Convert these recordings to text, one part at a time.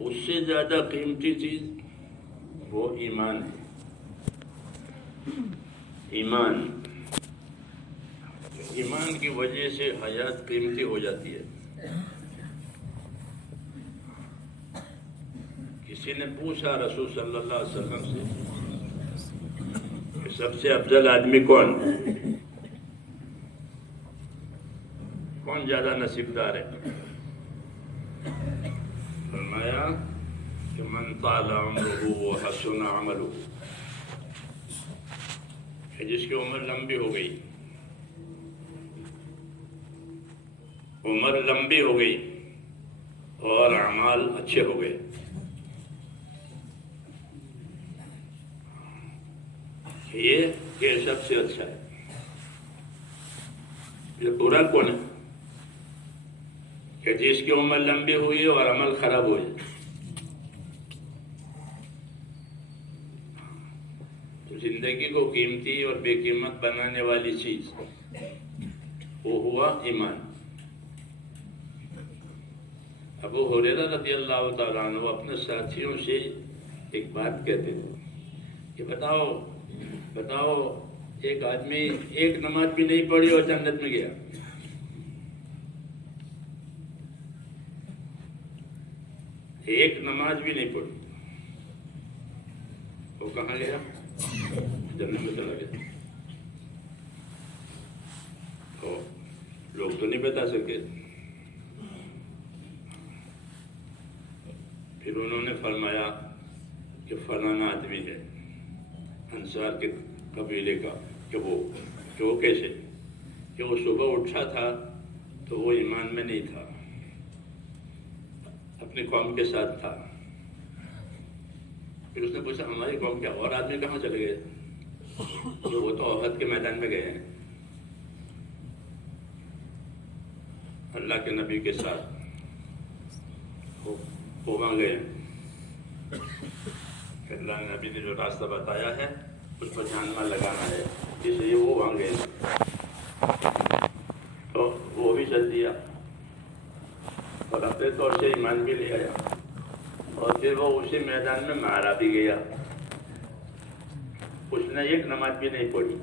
اس سے زیادہ قیمتی چیز وہ ایمان ہے. ایمان کی وجہ سے حیات قیمتی ہو جاتی ہے. کسی نے پوچھا رسول صلی اللہ علیہ وسلم سے کہ سب سے افضل آدمی کون زیادہ نصیبدار ہے؟ فرمایا کہ من طال عمرہ وحسن عملہ، کہ جس کی عمر لمبی ہو گئی، اور اعمال اچھے ہو گئے. یہ سب سے اچھا ہے. یہ برا کون ہے؟ کہ جس کی عمر لمبی ہوئی اور عمل خراب ہو جائے. تو زندگی کو قیمتی اور بے قیمت بنانے والی چیز وہ ہوا ایمان. ابو ہریرہ رضی اللہ تعالیٰ عنہ اپنے ساتھیوں سے ایک بات کہتے تھے کہ بتاؤ ایک آدمی ایک نماز بھی نہیں پڑھی اور جنت میں گیا. ایک نماز بھی نہیں پڑھی، وہ کہاں گیا؟ جنت میں چلا گیا. تو لوگ تو نہیں بتا سکے. پھر انہوں نے فرمایا کہ فلانا آدمی ہے انصار کے قبیلے کا، کہ وہ کیسے؟ کہ وہ صبح اٹھا تھا تو وہ ایمان میں نہیں تھا، اپنی قوم کے ساتھ تھا. پھر اس نے پوچھا ہماری قوم کیا اور آدمی کہاں چلے گئے؟ وہ تو احد کے میدان میں گئے ہیں اللہ کے نبی کے ساتھ، وہ وہاں گئے. پھر اللہ کے نبی نے جو راستہ بتایا ہے اس پر دھیان میں لگانا ہے، اس لیے وہ وہاں گئے. تو وہ بھی چل دیا اور اپنے طور سے ایمان بھی لے آیا، اور پھر وہ اسی میدان میں مارا بھی گیا. اس نے ایک نماز بھی نہیں پڑھی.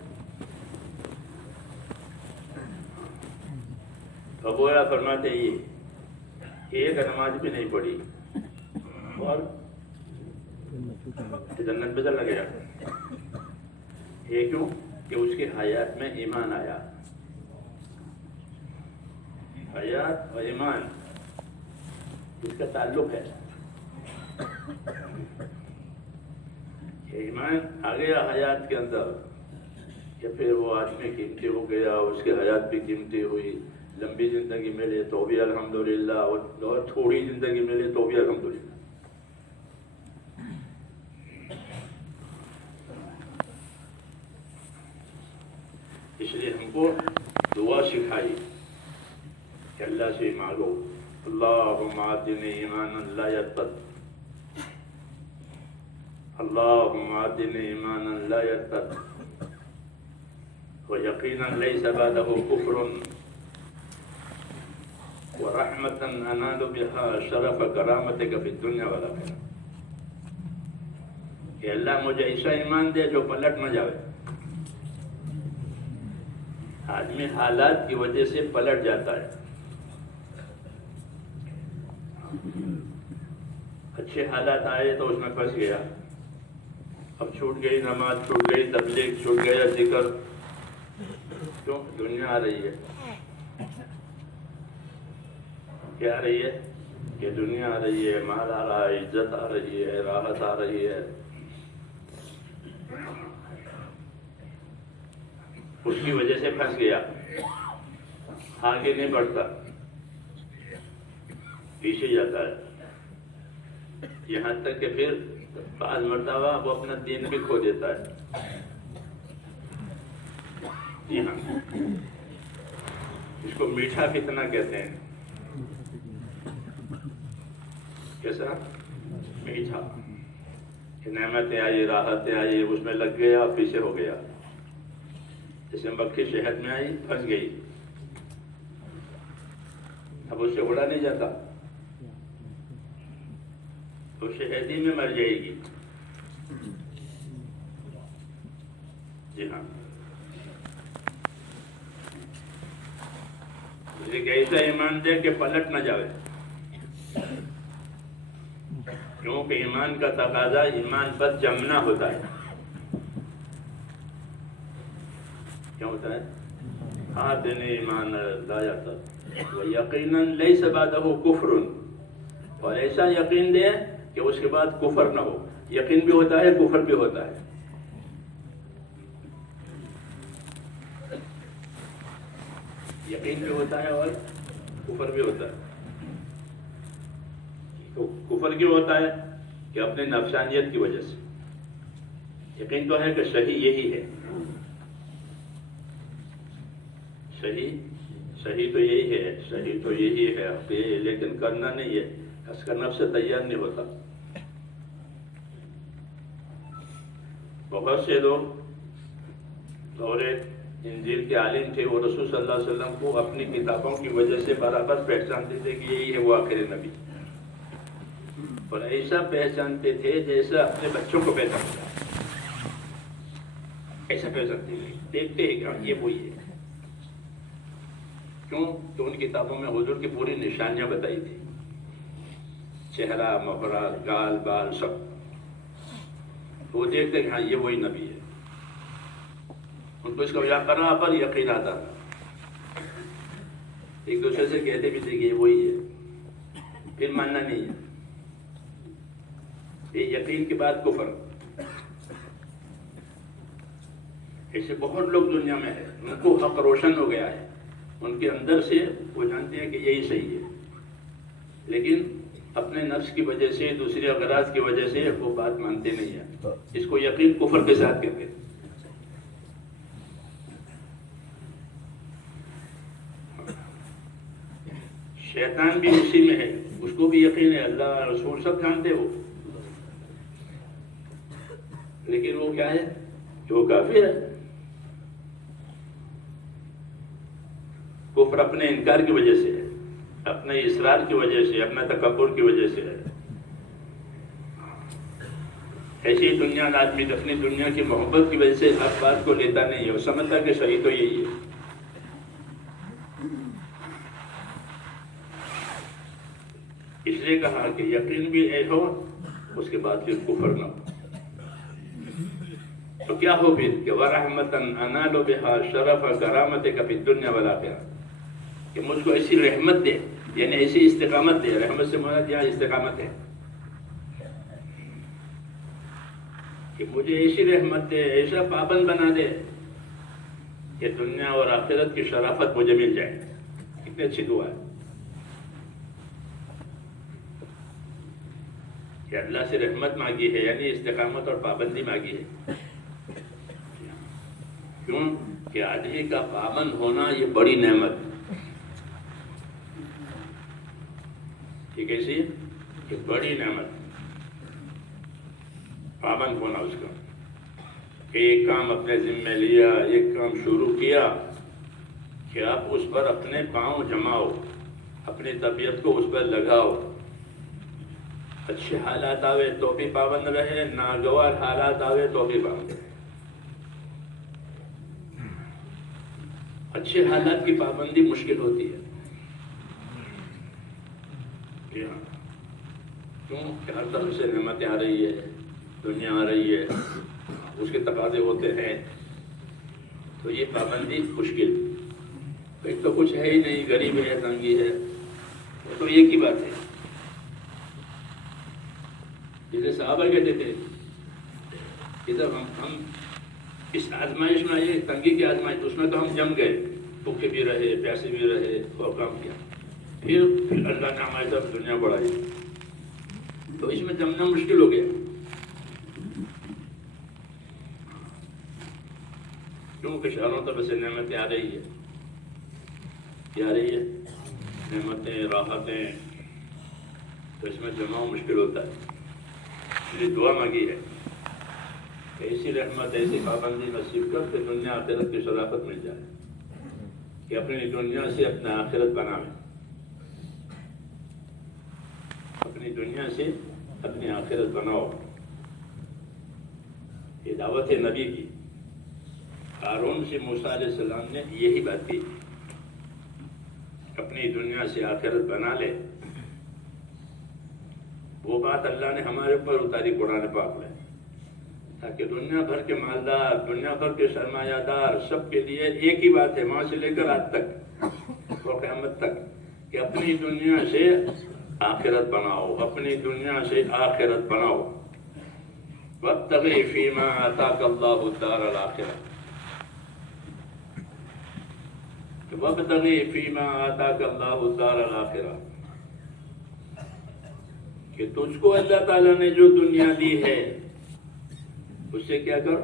ابو ہریرہ فرماتے یہ ایک نماز بھی نہیں پڑھی اور جنت میں چلا گیا. یہ کیوں؟ کہ اس کی حیات میں ایمان آیا. حیات اور ایمان اس کا تعلق ہے. ایمان آ گیا حیات کے اندر کہ پھر وہ آدمی قیمتی ہو گیا، اس کی حیات بھی قیمتی ہوئی. لمبی زندگی ملے تو بھی الحمدللہ، اور تھوڑی زندگی ملے تو بھی الحمدللہ. اس لیے ہم کو دعا سکھائی کہ اللہ سے مانگو اللہم آتنی ایمانا لا یرتد، اللہم آتنی ایمانا لا یرتد ویقینا لیس بعدہ کفر ورحمتا انال بها شرف کرامتک فی الدنیا والآخرہ. کہ اللہ مجھے ایسا ایمان دے جو پلٹ نہ جائے. آدمی حالات کی وجہ سے پلٹ جاتا ہے. اچھے حالات آئے تو اس میں پھنس گیا، اب چھوٹ گئی نماز، چھوٹ گئی تبلیغ، چھوٹ گیا ذکر. کیوں؟ دنیا آ رہی ہے. کیا آ رہی ہے؟ کہ دنیا آ رہی ہے، مال آ رہا ہے، عزت آ رہی ہے، راحت آ رہی ہے. اس کی وجہ سے پھنس گیا، آگے نہیں بڑھتا، پیچھے جاتا ہے. یہاں تک کہ پھر بعض مرتبہ وہ اپنا دین بھی کھو دیتا ہے. جی ہاں، اس کو میٹھا فتنہ کہتے ہیں. کیسا؟ میٹھا. کہ نعمتیں آئی، راحتیں آئی، اس میں لگ گیا، پیچھے ہو گیا. جیسے مکھی شہد میں آئی، پھنس گئی، اب اس سے اڑا نہیں جاتا. وہ شہیدی میں مر جائے گی. جی ہاں، ایک ایسا ایمان دے کہ پلٹ نہ جائے، کیونکہ ایمان کا تقاضا ایمان پر جمنا ہوتا ہے. کیا ہوتا ہے؟ آدن ایمان لا جاتا وہ یقیناً لیس بعدہ کفر، اور ایسا یقین دے کہ اس کے بعد کفر نہ ہو. یقین بھی ہوتا ہے، کفر بھی ہوتا ہے. یقین بھی ہوتا ہے اور کفر بھی ہوتا ہے. تو کفر کیوں ہوتا ہے؟ کہ اپنے نفسانیت کی وجہ سے. یقین تو ہے کہ صحیح یہی ہے، صحیح تو یہی ہے، صحیح تو یہی ہے، لیکن کرنا نہیں ہے. اس کا نفس تیار نہیں ہوتا. بہت سے لوگ اور انجیل کے عالم تھے، وہ رسول صلی اللہ علیہ وسلم کو اپنی کتابوں کی وجہ سے برابر پہچانتے تھے کہ یہی ہے وہ آخری نبی، اور ایسا پہچانتے تھے جیسا اپنے بچوں کو پہچانتے ہیں. ایسا پہچانتے ہیں، دیکھتے ہیں کہ یہ وہی ہے. کیوں؟ تو ان کتابوں میں حضور کی پوری نشانیاں بتائی تھی، چہرہ، مہرہ، گال بال سب. وہ دیکھتے کہ ہاں یہ وہی نبی ہے. ان کو اس کا یا پر یقین آتا تھا. ایک دوسرے سے کہتے بھی تھے کہ یہ وہی ہے، پھر ماننا نہیں ہے. یہ یقین کے بعد کفر. ایسے بہت لوگ دنیا میں ہیں، ان کو حق روشن ہو گیا ہے، ان کے اندر سے وہ جانتے ہیں کہ یہی صحیح ہے، لیکن اپنے نفس کی وجہ سے، دوسری اغراض کی وجہ سے وہ بات مانتے نہیں ہیں. اس کو یقین کفر کے ساتھ کہتے ہیں. شیطان بھی اسی میں ہے، اس کو بھی یقین ہے، اللہ رسول سب جانتے ہو، لیکن وہ کیا ہے کہ وہ کافر ہے. کفر اپنے انکار کی وجہ سے ہے، اپنے اصرار کی وجہ سے، اپنا تکبر کی وجہ سے ہے. ایسی دنیا آدمی اپنی دنیا کی محبت کی وجہ سے ہر بات کو لیتا نہیں ہے، وہ سمجھتا کہ صحیح تو یہی ہے. اس لیے کہا کہ یقین بھی اے ہو، اس کے بعد پھر کفر نہ ہو. تو کیا ہو پھر کہ وَرَحْمَةً أَنَالُ بِهَا شَرَفَ كَرَامَتِكَ فِي الدُّنْيَا وَالْآخِرَةِ، کہ مجھ کو ایسی رحمت دے، یعنی ایسی استقامت دے. رحمت سے مراد یہاں استقامت ہے، کہ مجھے ایسی رحمت دے، ایسا پابند بنا دے کہ دنیا اور آخرت کی شرافت مجھے مل جائے. کتنی اچھی دعا ہے کہ اللہ سے رحمت مانگی ہے، یعنی استقامت اور پابندی مانگی ہے. کیوں کہ آدمی کا پابند ہونا یہ بڑی نعمت. ٹھیک ہے، سی کہ بڑی نعمت پابند ہونا اس کا، کہ ایک کام اپنے ذمہ لیا، ایک کام شروع کیا، کہ آپ اس پر اپنے پاؤں جماؤ، اپنی طبیعت کو اس پر لگاؤ. اچھے حالات آوے تو بھی پابند رہے، ناگوار حالات آوے تو بھی پابند رہے. اچھے حالات کی پابندی مشکل ہوتی ہے. کیوں کہ ہر طرف سے نعمتیں آ رہی ہے، دنیا آ رہی ہے، اس کے تقاضے ہوتے ہیں، تو یہ پابندی مشکل. ایک تو کچھ ہے ہی نہیں، غریب ہے، تنگی ہے، تو ایک ہی بات ہے. جیسے صحابہ کہتے تھے کہ جب ہم اس آزمائش میں آئے، تنگی کی آزمائش، اس میں تو ہم جم گئے، بھوکے بھی رہے، پیاسے بھی رہے، اور کام کیا. پھر اللہ نے ہماری طرف دنیا بڑھائی، تو اس میں جمنا مشکل ہو گیا. کیونکہ شہروں طرف سے نعمتیں آ رہی ہے، آ رہی ہے نعمتیں، راحتیں، تو اس میں جمع مشکل ہوتا ہے. اس لیے دعا مانگی ہے، ایسی رحمت، ایسی پابندی نصیب کر کہ دنیا آخرت کی شرافت مل جائے، کہ اپنی دنیا سے اپنا آخرت بناویں، اپنی دنیا سے اپنی آخرت بناؤ. یہ دعوت ہے نبی کی. قارون سے موسیٰ علیہ السلام نے یہی بات کی، اپنی دنیا سے آخرت بنا لے. وہ بات اللہ نے ہمارے اوپر اتاری قرآن پاک میں، تاکہ دنیا بھر کے مالدار، دنیا بھر کے سرمایہ دار سب کے لیے ایک ہی بات ہے، وہاں سے لے کر آج تک اور قیامت تک، کہ اپنی دنیا سے آخرت بناؤ، اپنی دنیا سے آخرت بناؤ. وابتغ فیما آتاک اللہ الدار الآخرہ، وابتغ فیما آتاک اللہ الدار الآخرہ، کہ تجھ کو اللہ تعالیٰ نے جو دنیا دی ہے اس سے کیا کر،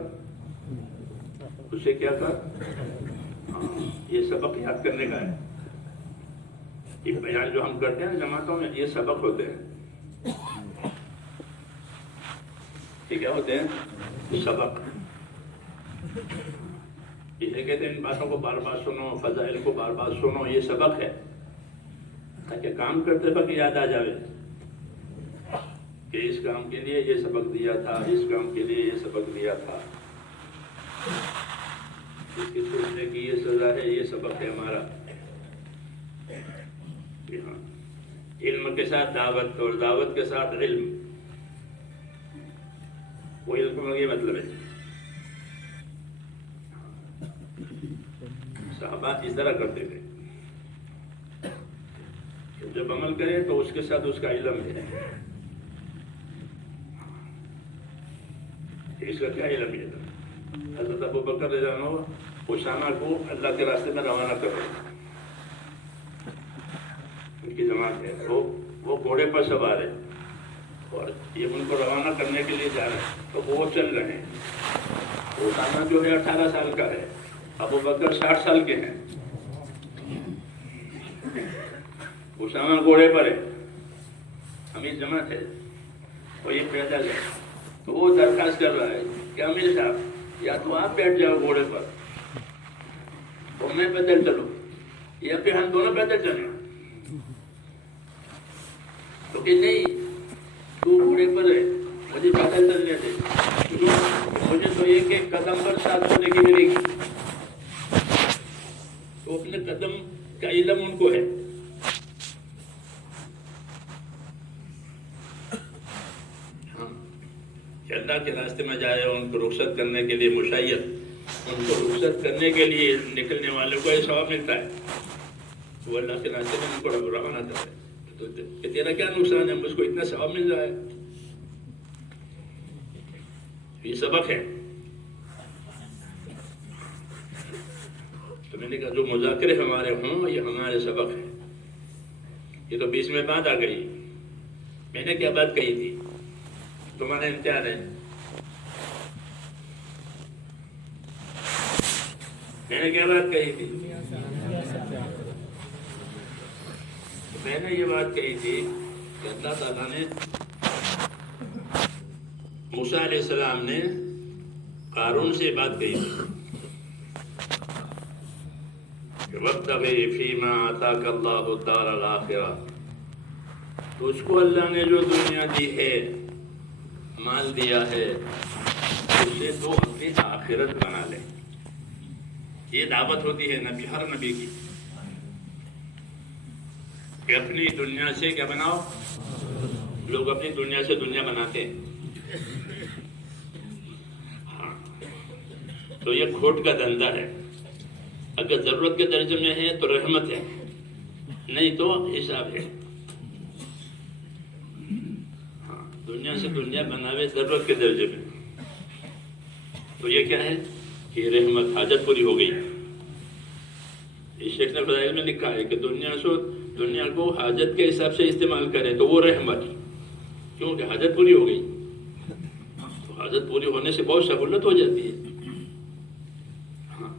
اس سے کیا کر. یہ سبق یاد کرنے کا ہے. یہ بیان جو ہم کرتے ہیں جماعتوں میں، یہ سبق ہوتے ہیں. یہ کیا ہوتے ہیں؟ سبق. اسے کہتے ہیں ان باتوں کو بار بار سنو، فضائل کو بار بار سنو. یہ سبق ہے تاکہ کام کرتے وقت یاد آ جائے کہ اس کام کے لیے یہ سبق دیا تھا، اس کام کے لیے یہ سبق دیا تھا. اس کی سوچنے کی یہ سزا ہے، یہ سبق ہے ہمارا. ہاں، علم کے ساتھ دعوت اور دعوت کے ساتھ علم. وہ علم کا یہ مطلب ہے. صحابہ اس طرح کرتے تھے، جب عمل کرے تو اس کے ساتھ اس کا علم ہے. اس کا کیا علم ہے؟ حضرت ابو بکر رضی اللہ عنہ اسامہ کو اللہ کے راستے میں روانہ کر رہے ہیں. ان کی جماعت ہے، وہ گھوڑے پر سوار ہے اور یہ ان کو روانہ کرنے کے لیے جا رہے ہیں. تو وہ چل رہے ہیں. اسامہ جو ہے 18 سال کا ہے، ابو بکر 60 سال کے ہیں. اسامہ گھوڑے پر ہے، امیر جماعت ہے، اور یہ پیدل ہے. تو وہ درخواست کر رہا ہے کہ امیر صاحب یا تو آپ بیٹھ جاؤ گھوڑے پر اور میں پیدل چلوں، یا پھر ہم دونوں پیدل چلیں. تو کہ نہیں، تو گھوڑے پر ہے، مجھے پیدل چلنے دے، مجھے تو ایک ایک قدم پر ساتھ ہونے کی ملے گی. تو اپنے قدم کا علم ان کو ہے. اللہ کے راستے میں جائے، ان کو رخصت کرنے کے لیے مشیع، ان کو رخصت کرنے کے لیے نکلنے والے کو یہ ثواب ملتا ہے. وہ اللہ کے راستے میں ان کو روانہ کرتا ہے. تو تیرا کیا نقصان ہے؟ مجھ کو اتنا ثواب مل رہا ہے. یہ سبق ہے. تو میں نے کہا جو مذاکرے ہمارے ہوں یہ ہمارے سبق ہیں. یہ تو بیچ میں بات آ گئی. میں نے کیا بات کہی تھی؟ تمہارا امتحان ہے. میں نے کیا بات کہی تھی؟ میں نے یہ بات کہی تھی کہ اللہ تعالیٰ نے، موسیٰ علیہ السلام نے قارون سے بات کہی کہ وابتغ فیما آتاک اللہ الدار الآخرہ، تو اس کو اللہ نے جو دنیا دی ہے، مال دیا ہے، اس سے تو اپنی آخرت بنا لے. یہ دعوت ہوتی ہے نبی، ہر نبی کی، کہ اپنی دنیا سے کیا بناؤ. لوگ اپنی دنیا سے دنیا بناتے ہیں. ہاں، تو یہ کھوٹ کا دھندا ہے. اگر ضرورت کے درجے میں ہے تو رحمت ہے، نہیں تو حساب ہے. دنیا سے دنیا بناوے ضرورت کے درجے میں، تو یہ کیا ہے کہ رحمت، حاجت پوری ہو گئی. اس شیخ نے فضائل میں لکھا ہے کہ دنیا کو حاجت کے حساب سے استعمال کرے تو وہ رحمت، کیونکہ حاجت پوری ہو گئی. تو حاجت پوری ہونے سے بہت سہولت ہو جاتی ہے. ہاں،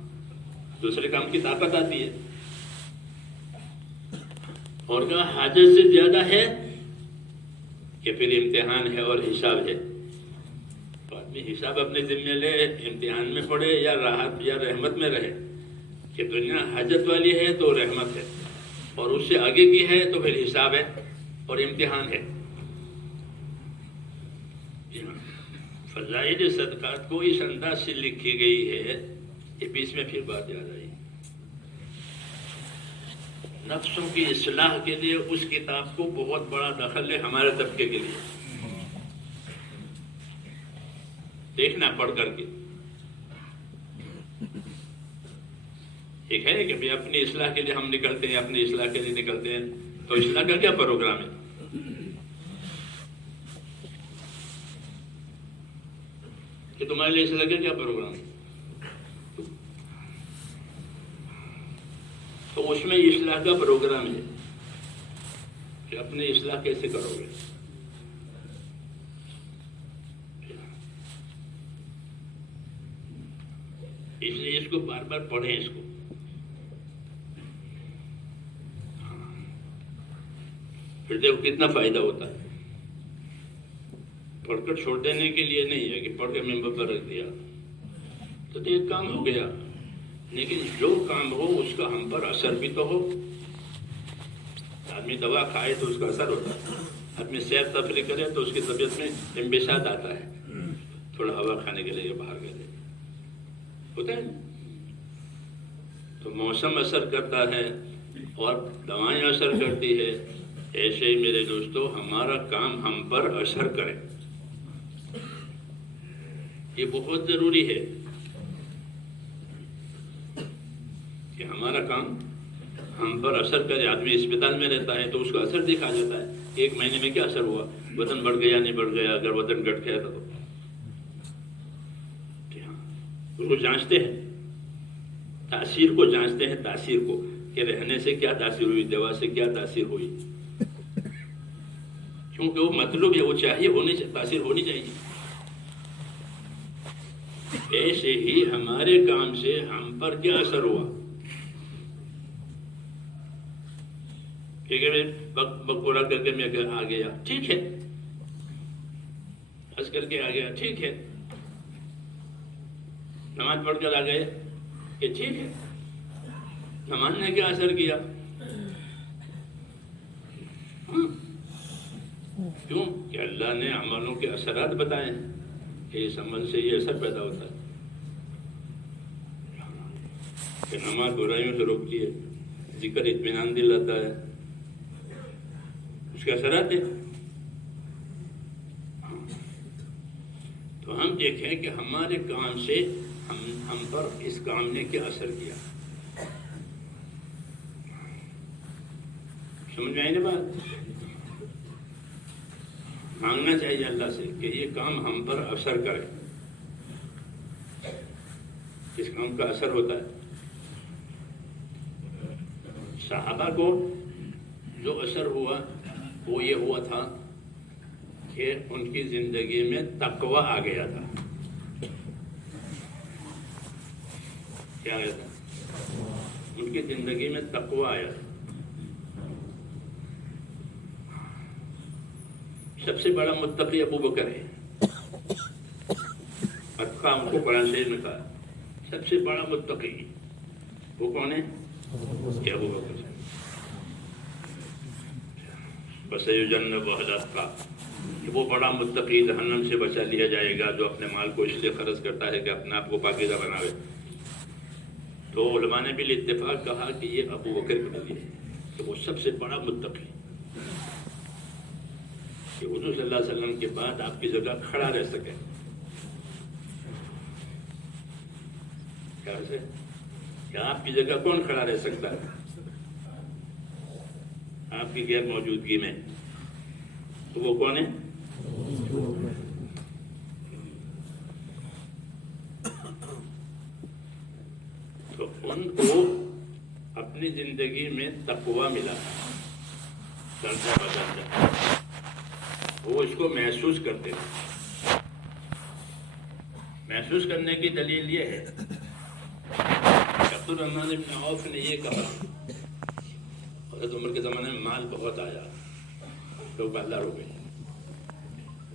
دوسرے کام کی طاقت آتی ہے. اور کہا حاجت سے زیادہ ہے کہ پھر امتحان ہے اور حساب ہے. تو آدمی حساب اپنے ذمہ لے، امتحان میں پڑے یا راحت یا رحمت میں رہے. کہ دنیا حاجت والی ہے تو رحمت ہے، اور اس سے آگے کی ہے تو پھر حساب ہے اور امتحان ہے. فضائل صدقات کو اس انداز سے لکھی گئی ہے کہ بیچ میں پھر بات یاد آئی، نفسوں کی اصلاح کے لیے اس کتاب کو بہت بڑا دخل ہے ہمارے طبقے کے لیے، دیکھنا پڑھ کر کے۔ ایک ہے کہ اپنی اصلاح کے لیے ہم نکلتے ہیں، اپنی اصلاح کے لیے نکلتے ہیں، تو اصلاح کا کیا پروگرام ہے؟ کہ تمہارے لیے اصلاح کا کیا پروگرام ہے؟ تو اس میں اصلاح کا پروگرام ہے کہ اپنی اصلاح کیسے کرو گے۔ اس لیے اس کو بار بار پڑھیں، اس کو پھر دیکھو کتنا فائدہ ہوتا ہے۔ پڑھ کر چھوڑ دینے کے لیے نہیں ہے کہ پڑھ کے ممبر پر رکھ دیا تو ایک کام ہو گیا، لیکن جو کام ہو اس کا ہم پر اثر بھی تو ہو۔ آدمی دوا کھائے تو اس کا اثر ہوتا ہے، آدمی سیر تفریح کرے تو اس کی طبیعت میں انبساط آتا ہے، تھوڑا ہوا کھانے کے لیے باہر گئے ہوتا ہے۔ تو موسم اثر کرتا ہے اور دوائیں اثر کرتی ہے، ایسے ہی میرے دوستو ہمارا کام ہم پر اثر کرے، یہ بہت ضروری ہے کہ ہمارا کام ہم پر اثر کرے۔ آدمی اسپتال میں رہتا ہے تو اس کا اثر دیکھا جاتا ہے، ایک مہینے میں کیا اثر ہوا، وزن بڑھ گیا نہیں بڑھ گیا، اگر وزن گھٹ گیا تو اس کو جانچتے ہیں، تاثیر کو جانچتے ہیں، تاثیر کو کہ رہنے سے کیا تاثیر ہوئی، دوا سے کیا تاثیر ہوئی، کیونکہ وہ مطلوب ہے، وہ چاہیے تاثیر ہونی چاہیے۔ ایسے ہی ہمارے کام سے ہم پر کیا اثر ہوا، کہ بکورا کر کے میں آ گیا، ٹھیک ہے، ہنس کر کے آ گیا، ٹھیک ہے، نماز پڑھ کر آ گئے، یہ ٹھیک ہے، نماز نے کیا اثر کیا؟ کیوں کہ اللہ نے عملوں کے اثرات بتائے ہیں کہ اس عمل سے یہ اثر پیدا ہوتا ہے کہ نماز برائیوں سے روکتی ہے، ذکر اطمینان دلاتا ہے، اس کے اثرات ہیں۔ تو ہم دیکھیں کہ ہمارے کام سے ہم پر اس کام نے کیا اثر کیا، سمجھ میں آئی نا بات؟ مانگنا چاہیے اللہ سے کہ یہ کام ہم پر اثر کرے، اس کام کا اثر ہوتا ہے۔ صحابہ کو جو اثر ہوا وہ یہ ہوا تھا کہ ان کی زندگی میں تقوی آ گیا تھا۔ کیا آیا تھا؟ ان کی زندگی میں تقوی آیا تھا۔ سب سے بڑا متقی ابو بکر ہے، ان کو قرآن شریف میں کہا سب سے بڑا متقی وہ کون ہے؟ کہ ابو بکر ہے۔ بس یجنبها الاتقی، کہ وہ بڑا متقی جہنم سے بچا لیا جائے گا جو اپنے مال کو اس لیے خرچ کرتا ہے کہ اپنے آپ کو پاکیزہ بناوے۔ تو علماء نے بھی اتفاق کہا کہ یہ ابو بکر کے لیے کہ وہ سب سے بڑا متقی کہ حضور صلی اللہ علیہ وسلم کے بعد آپ کی جگہ کھڑا رہ سکے۔ کیا آپ کی جگہ کون کھڑا رہ سکتا ہے آپ کی غیر موجودگی میں؟ تو وہ کون ہے؟ تو ان کو اپنی زندگی میں تقوی ملا، درجہ بدرجہ، وہ اس کو محسوس کرتے ہیں۔ محسوس کرنے کی دلیل یہ ہے، عبد الرحمن بن عوف نے یہ کہا، حضرت عمر کے زمانے میں مال بہت آیا، لوگ مالدار ہو گئے،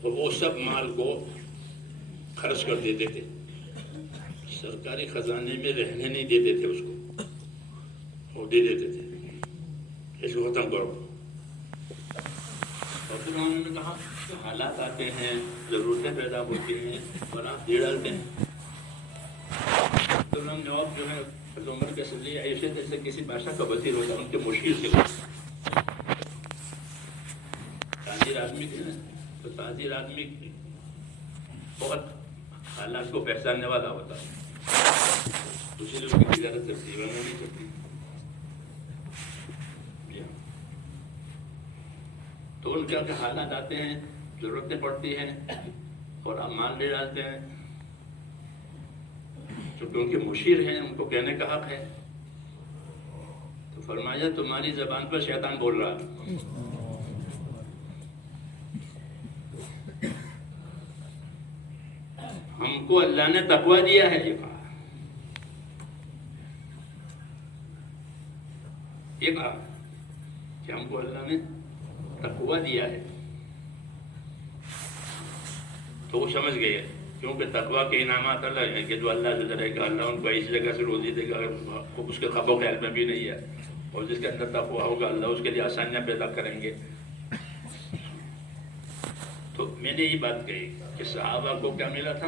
اور وہ سب مال کو خرچ کر دیتے تھے، سرکاری خزانے میں رہنے نہیں دیتے تھے اس کو، وہ دے دیتے تھے، اس کو ختم کرو۔ اور پھر انہوں نے کہا کہ حالات آتے ہیں، ضرورتیں پیدا ہوتی ہیں اور آپ دے ڈالتے ہیں. تو انہوں نے جواب جو ہے عمر کے سمجھے ایسے جیسے کسی بادشاہ کا وزیر ہوتا ان کے مشکل سے تاجر آدمی تھے نا، تو تاجر آدمی بہت حالات کو پہچاننے والا ہوتا ہے، اسی لیے ان کی تجارت چلتی ہے، ورنہ نہیں چلتی. تو ان کے حالات آتے ہیں، ضرورتیں پڑتی ہیں اور آپ مال لے ڈالتے ہیں. چونکہ ان کے مشیر ہیں، ان کو کہنے کا حق ہے. تو فرمایا تمہاری زبان پر شیطان بول رہا ہے. ہم کو اللہ نے تقویٰ دیا ہے، یہ کہا کہ ہم کو اللہ نے تقویٰ دیا ہے. تو وہ سمجھ گئے، کیونکہ تقویٰ کے انعامات اللہ ہیں کہ جو اللہ سے ڈرے گا اللہ ان کو اس جگہ سے روزی دے گا، اس کے خواب و خیال میں بھی نہیں ہے. اور جس کے اندر تقویٰ ہوگا اللہ اس کے لیے آسانیاں پیدا کریں گے. تو میں نے یہ بات کہی کہ صحابہ کو کیا ملا تھا؟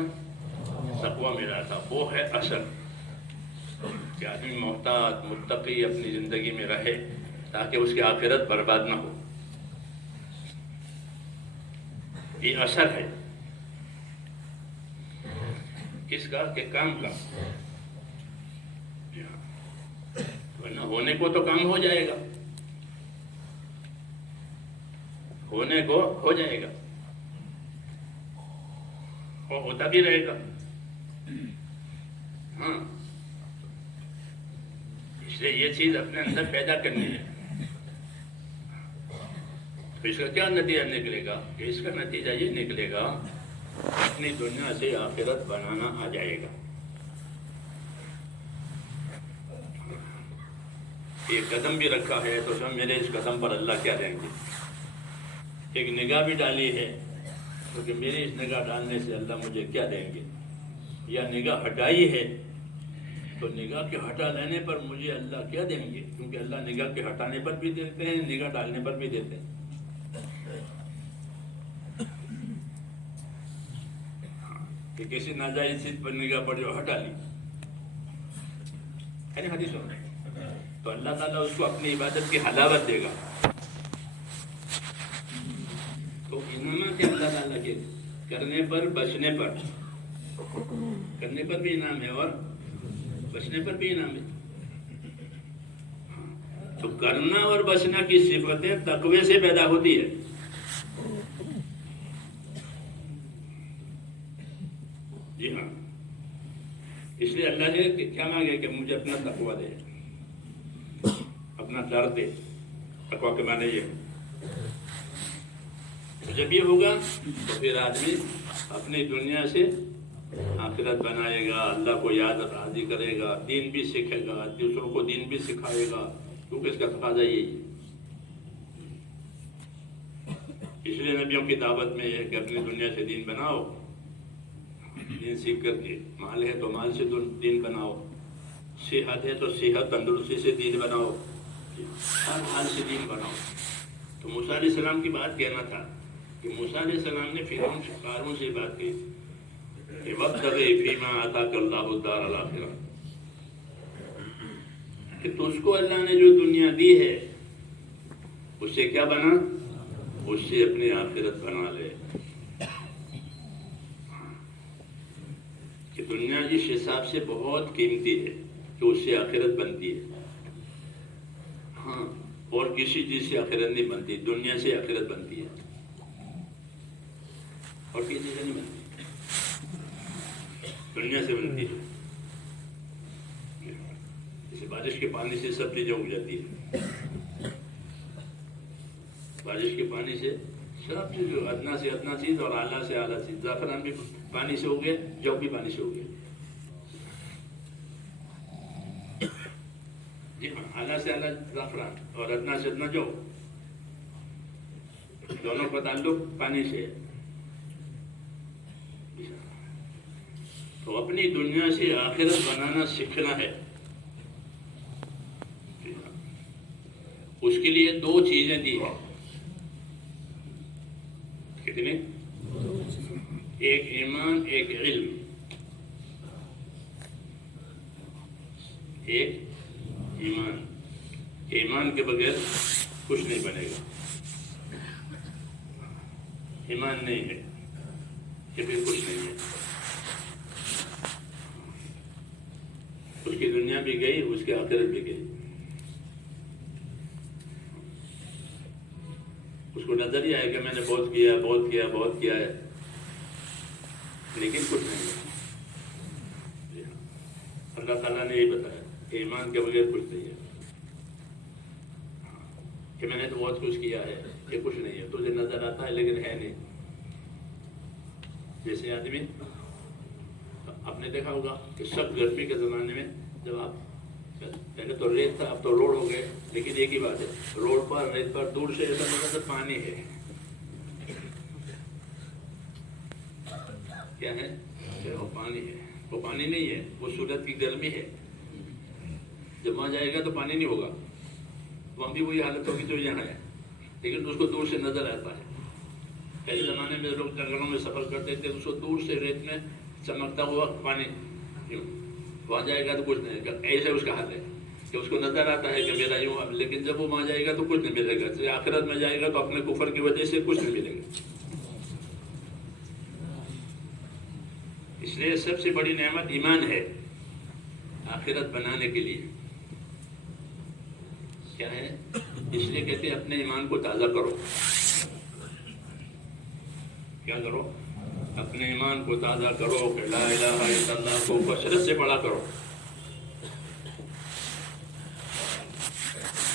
تقویٰ ملا تھا. وہ ہے اصل کہ آدمی محتاط متقی اپنی زندگی میں رہے تاکہ اس کی آخرت برباد نہ ہو. یہ اثر ہے کس کا؟ کہ کام کا. ورنہ ہونے کو تو کام ہو جائے گا، ہونے کو ہو جائے گا اور ہوتا بھی رہے گا. ہاں، اس لیے یہ چیز اپنے اندر پیدا کرنی ہے. تو اس کا کیا نتیجہ نکلے گا؟ کہ اس کا نتیجہ یہ نکلے گا اپنی دنیا سے آخرت بنانا آ جائے گا. ایک قدم بھی رکھا ہے تو سب میرے اس قدم پر اللہ کیا دیں گے. ایک نگاہ بھی ڈالی ہے تو کہ میری اس نگاہ ڈالنے سے اللہ مجھے کیا دیں گے. یا نگاہ ہٹائی ہے تو نگاہ کے ہٹا لینے پر مجھے اللہ کیا دیں گے. کیونکہ اللہ نگاہ کے ہٹانے پر بھی دیتے ہیں، نگاہ ڈالنے پر بھی دیتے ہیں. کہ کسی ناجائز چیز پر نگاہ پڑی اور ہٹا لی، یعنی حدیث ہونا تو اللہ تعالیٰ اس کو اپنی عبادت کی حلاوت دے گا. تو انعامات اللہ تعالیٰ کے کرنے پر بچنے پر، کرنے پر بھی انعام ہے اور بچنے پر بھی انعام ہے. تو کرنا اور بچنا کی صفتیں تقوی سے پیدا ہوتی ہے. جی ہاں، اس لیے اللہ نے کیا مانگے کہ مجھے اپنا تقویٰ دے، اپنا ڈر دے. تقویٰ کے معنی یہ تو جب یہ ہوگا تو پھر آدمی اپنی دنیا سے آخرت بنائے گا، اللہ کو یاد راضی کرے گا، دین بھی سیکھے گا، دوسروں کو دین بھی سکھائے گا. کیونکہ اس کا تقاضا یہی ہے. اس لیے نبیوں کی دعوت میں ہے کہ اپنی دنیا سے دین بناؤ، دین سیکھ کر کے. مال ہے تو مال سے دین بناؤ، صحت ہے تو صحت تندرستی سے دین بناؤ، ہر حال سے دین بناؤ. تو موسیٰ علیہ السلام کی بات کہنا تھا کہ موسیٰ علیہ السلام نے قارون سے بات کی کہ وابتغ فیما آتاک اللہ الدار الآخرہ، کہ تجھ کو اللہ نے جو دنیا دی ہے اس سے کیا بنا؟ اس سے اپنی آخرت بنا لے. کہ دنیا اس حساب سے بہت قیمتی ہے کہ اس سے آخرت بنتی ہے. ہاں، اور کسی چیز سے آخرت نہیں بنتی، دنیا سے آخرت بنتی ہے اور کسی سے نہیں بنتی، دنیا سے بنتی ہے. جیسے بارش کے پانی سے سب چیزیں اگ جاتی ہے، بارش کے پانی سے سب چیز، ادنا سے ادنا چیز اور اعلیٰ سے اعلیٰ چیز. زعفران بھی پانی سے اگے، جو بھی پانی سے اگے. جی ہاں، اعلیٰ سے اعلیٰ زعفران اور ادنا سے ادنا جو، دونوں کا تعلق پانی سے. تو اپنی دنیا سے آخرت بنانا سیکھنا ہے. اس کے لیے دو چیزیں دی ہیں. کتنے؟ ایک ایمان، ایک علم، ایک ایمان. ایمان کے بغیر کچھ نہیں بنے گا. ایمان نہیں ہے کہ پھر کچھ نہیں ہے. اس کی دنیا بھی گئی، اس کی آخرت بھی گئی. اس کو نظر ہی آئے کہ میں نے بہت کیا بہت کیا بہت کیا ہے، لیکن کچھ نہیں ہے. اللہ تعالیٰ نے یہی بتایا کہ ایمان کے بغیر کچھ نہیں ہے. کہ میں نے تو بہت کچھ کیا ہے، یہ کچھ نہیں ہے. تجھے نظر آتا ہے لیکن ہے نہیں. جیسے آدمی آپ نے دیکھا ہوگا کہ سب گرمی کے زمانے میں جب آپ پہلے تو ریت تھا، اب تو روڈ ہو گئے، لیکن ایک ہی بات ہے، روڈ پر ریت پر دور سے ایسا لگتا ہے پانی ہے. کیا ہے؟ وہ پانی ہے. وہ پانی نہیں ہے، وہ سورج کی گرمی ہے. جب وہاں جائے گا تو پانی نہیں ہوگا، وہاں بھی وہی حالت ہوگی جو یہاں ہے، لیکن اس کو دور سے نظر آتا ہے. پہلے زمانے میں لوگ جنگلوں میں سفر کرتے تھے، اس کو دور سے ریت میں چمکتا ہوا پانی، وہاں جائے گا تو کچھ نہیں. ایسے اس کا حال ہے کہ اس کو نظر آتا ہے کہ میرا یوں، لیکن جب وہ وہاں جائے گا تو کچھ نہیں ملے گا. آخرت میں جائے گا تو اپنے کفر کی وجہ سے کچھ نہیں ملے گا. اس لیے سب سے بڑی نعمت ایمان ہے آخرت بنانے کے لیے. کیا ہے؟ اس لیے کہتے ہیں اپنے ایمان کو تازہ کرو. کیا کرو؟ اپنے ایمان کو تازہ کرو کہ لا الہ الا اللہ کو کثرت سے پڑھا کرو.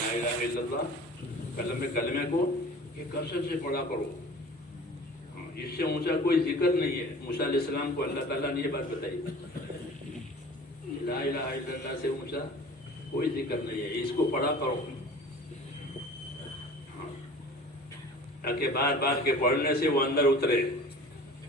لا الہ الا اللہ کلمے کو یہ کثرت سے پڑھا کرو. اس سے اونچا کوئی ذکر نہیں ہے. موسیٰ علیہ السلام کو اللہ تعالیٰ نے یہ بات بتائی، لا الہ الا اللہ سے اونچا کوئی ذکر نہیں ہے، اس کو پڑھا کرو. تاکہ بار بار کے پڑھنے سے وہ اندر اترے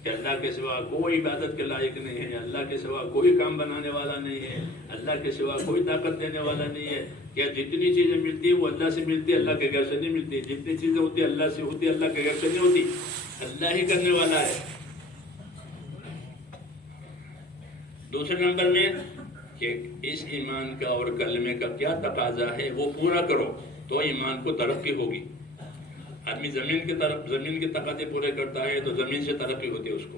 کہ اللہ کے سوا کوئی عبادت کے لائق نہیں ہے، اللہ کے سوا کوئی کام بنانے والا نہیں ہے، اللہ کے سوا کوئی طاقت دینے والا نہیں ہے. کہ جتنی چیزیں ملتی ہیں وہ اللہ سے ملتی ہے، اللہ کے گھر سے نہیں ملتی. جتنی چیزیں ہوتی ہیں اللہ سے ہوتی ہے، اللہ کے گھر سے نہیں ہوتی. اللہ ہی کرنے والا ہے. دوسرے نمبر میں کہ اس ایمان کا اور کلمے کا کیا تقاضا ہے وہ پورا کرو تو ایمان کو ترقی ہوگی. آدمی زمین کے تقاضے پورے کرتا ہے تو زمین سے ترقی ہوتی ہے اس کو.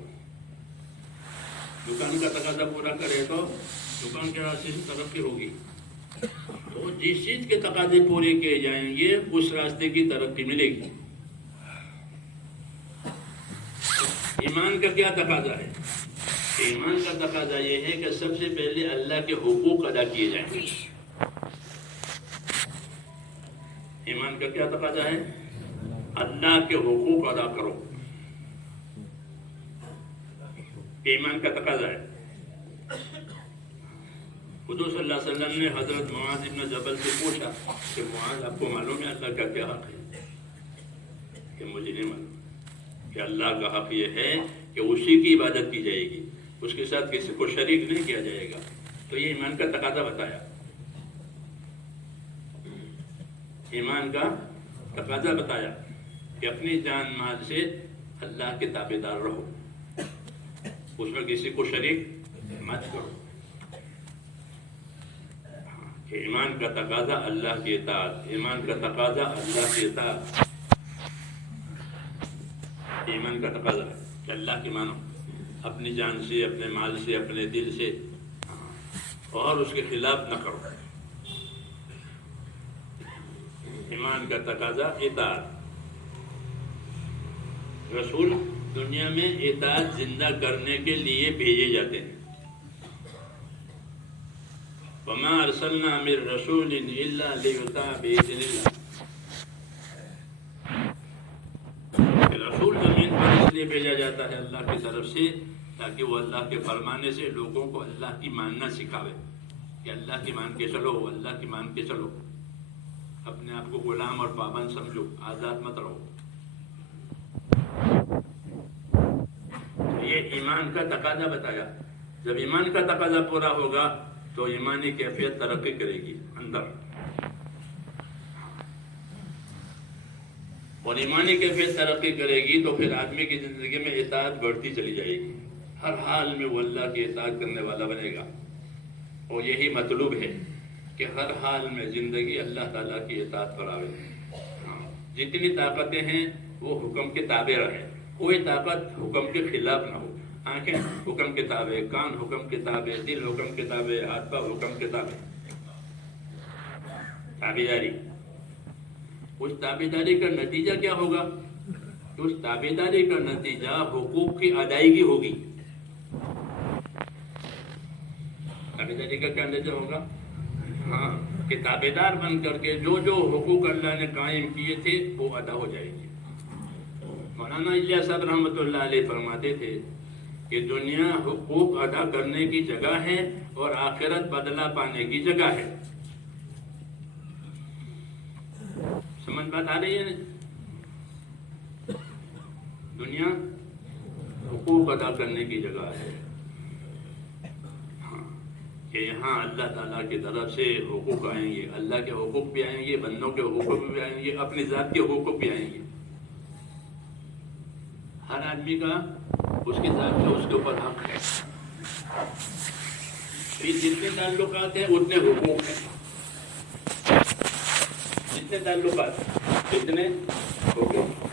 دکان کا تقاضا پورا کرے تو دکان کے راستے سے ترقی ہوگی. تو جس چیز کے تقاضے پورے کیے جائیں گے اس راستے کی ترقی ملے گی. ایمان کا کیا تقاضا ہے؟ ایمان کا تقاضا یہ ہے کہ سب سے پہلے اللہ کے حقوق ادا کیے جائیں گے. ایمان کا کیا تقاضا ہے؟ اللہ کے حقوق ادا کرو. ایمان کا تقاضا ہے. حضور صلی اللہ علیہ وسلم نے حضرت معاذ بن جبل سے پوچھا کہ معاذ آپ کو معلوم ہے اللہ کا کیا حق ہے؟ کہ مجھے نہیں معلوم. کہ اللہ کا حق یہ ہے کہ اسی کی عبادت کی جائے گی، اس کے ساتھ کسی کو شریک نہیں کیا جائے گا. تو یہ ایمان کا تقاضا بتایا. ایمان کا تقاضا بتایا کہ اپنی جان مال سے اللہ کے تابعدار رہو، اس میں کسی کو شریک مت کرو. کہ ایمان کا تقاضا اللہ کی اطاعت. ایمان کا تقاضا اللہ کی اطاعت. ایمان کا تقاضا ہے کہ اللہ کی مانو اپنی جان سے، اپنے مال سے، اپنے دل سے، اور اس کے خلاف نہ کرو. ایمان کا تقاضا اطاعت. رسول دنیا میں اطاعت زندہ کرنے کے لیے بھیجے جاتے ہیں. وَمَا أَرْسَلْنَا مِن رَّسُولٍ إِلَّا لِيُطَاعَ بِإِذْنِ اللَّهِ. رسول زمین پر اس لیے بھیجا جاتا ہے اللہ کی طرف سے تاکہ وہ اللہ کے فرمانے سے لوگوں کو اللہ کی ماننا سکھاوے. کہ اللہ کی مان کے چلو، اللہ کی مان کے چلو. اپنے آپ کو غلام اور پابند سمجھو، آزاد مت رہو. یہ ایمان کا تقاضا بتایا. جب ایمان کا تقاضا پورا ہوگا تو ایمانی کیفیت ترقی کرے گی اندر. اور ایمانی کیفیت ترقی کرے گی تو پھر آدمی کی زندگی میں اطاعت بڑھتی چلی جائے گی، ہر حال میں وہ اللہ کی اطاعت کرنے والا بنے گا. اور یہی مطلوب ہے کہ ہر حال میں زندگی اللہ تعالیٰ کی اطاعت پر آئے. جتنی طاقتیں ہیں وہ حکم کے تابع رہے، کوئی طاقت حکم کے خلاف نہ ہو. آنکھیں حکم کے تابع، کان حکم کے تابع، دل حکم کے تابع، ہاتھ پاؤں حکم کے تابع. تابعداری. اس تابعداری کا نتیجہ کیا ہوگا؟ اس تابعداری کا نتیجہ حقوق کی ادائیگی ہوگی. تابعداری کا کیا نتیجہ ہوگا؟ ہاں، کہ تابعدار بن کر کے جو جو حقوق اللہ نے قائم کیے تھے وہ ادا ہو جائے گی. مولانا الیاس صاحب رحمۃ اللہ علیہ فرماتے تھے کہ دنیا حقوق ادا کرنے کی جگہ ہے اور آخرت بدلہ پانے کی جگہ ہے. سمجھ بات آ رہی ہے؟ دنیا حقوق ادا کرنے کی جگہ ہے کہ یہاں اللہ تعالیٰ کی طرف سے حقوق آئیں گے، اللہ کے حقوق بھی آئیں گے، بندوں کے حقوق بھی آئیں گے، اپنی ذات کے حقوق بھی آئیں گے. ہر آدمی کا اس کے ذات کا اس کے اوپر حق ہے. پھر جتنے تعلقات ہیں اتنے حقوق ہیں. جتنے تعلقات اتنے حقوق.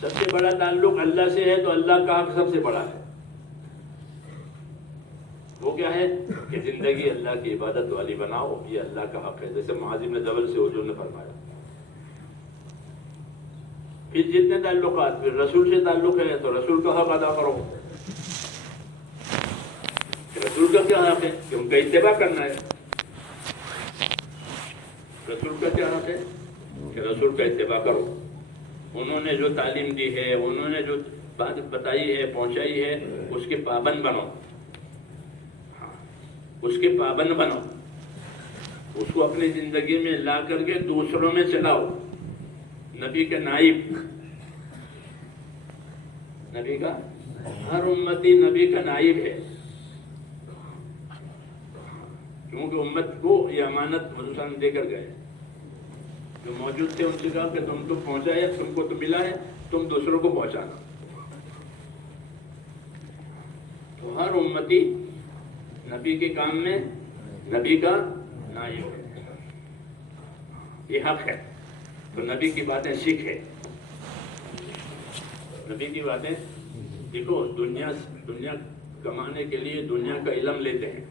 سب سے بڑا تعلق اللہ سے ہے تو اللہ کا حق سب سے بڑا ہے. وہ کیا ہے کہ زندگی اللہ کی عبادت والی بناؤ، یہ اللہ کا حق ہے، جیسے معاذ بن جبل سے حضور نے فرمایا. پھر جتنے تعلقات، پھر رسول سے تعلق ہے تو رسول کا حق ادا کرو. رسول کا کیا حق ہے کہ ان کا اتباع کرنا ہے. رسول کا کیا حق ہے کہ رسول کا اتباع کرو. انہوں نے جو تعلیم دی ہے، انہوں نے جو بات بتائی ہے، پہنچائی ہے، اس کے پابند بنو. اس کے پابند بنو، اس کو اپنی زندگی میں لا کر کے دوسروں میں چلاؤ. نبی کا نائب، نبی کا ہر امتی نبی کا نائب ہے، کیونکہ امت کو یہ امانت حضور دے کر گئے. جو موجود تھے ان سے کہا کہ تم تو پہنچایا، تم کو تو ملا ہے، تم دوسروں کو پہنچانا. تو ہر امتی نبی کے کام میں نبی کا نائب ہے، یہ حق ہے. تو نبی کی باتیں سیکھے، نبی کی باتیں دیکھو. دنیا کمانے کے لیے دنیا کا علم لیتے ہیں،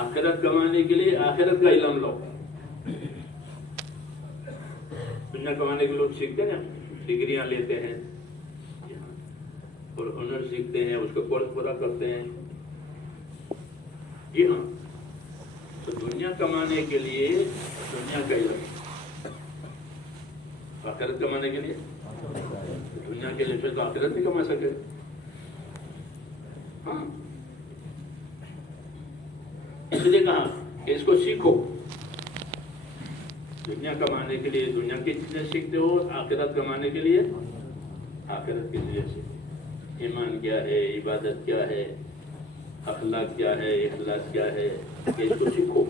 آخرت کمانے کے لیے آخرت کا علم لو. دنیا کمانے کے لوگ سیکھتے ہیں، ڈگریاں لیتے ہیں اور ہنر سیکھتے ہیں، اس کا کورس پورا کرتے ہیں. جی ہاں، تو دنیا کمانے کے لیے دنیا کا علم، آخرت کمانے کے لیے دنیا کے لیے پھر تو آخرت نہیں کما سکے. ہاں، اس لیے کہا کہ اس کو سیکھو. دنیا کمانے کے لیے دنیا کی چیزیں سیکھتے ہو، آخرت کمانے کے لیے آخرت کی چیزیں سیکھو. ایمان کیا ہے، عبادت کیا ہے، اخلاق کیا ہے، اخلاص کیا ہے، کہ اس کو سیکھو.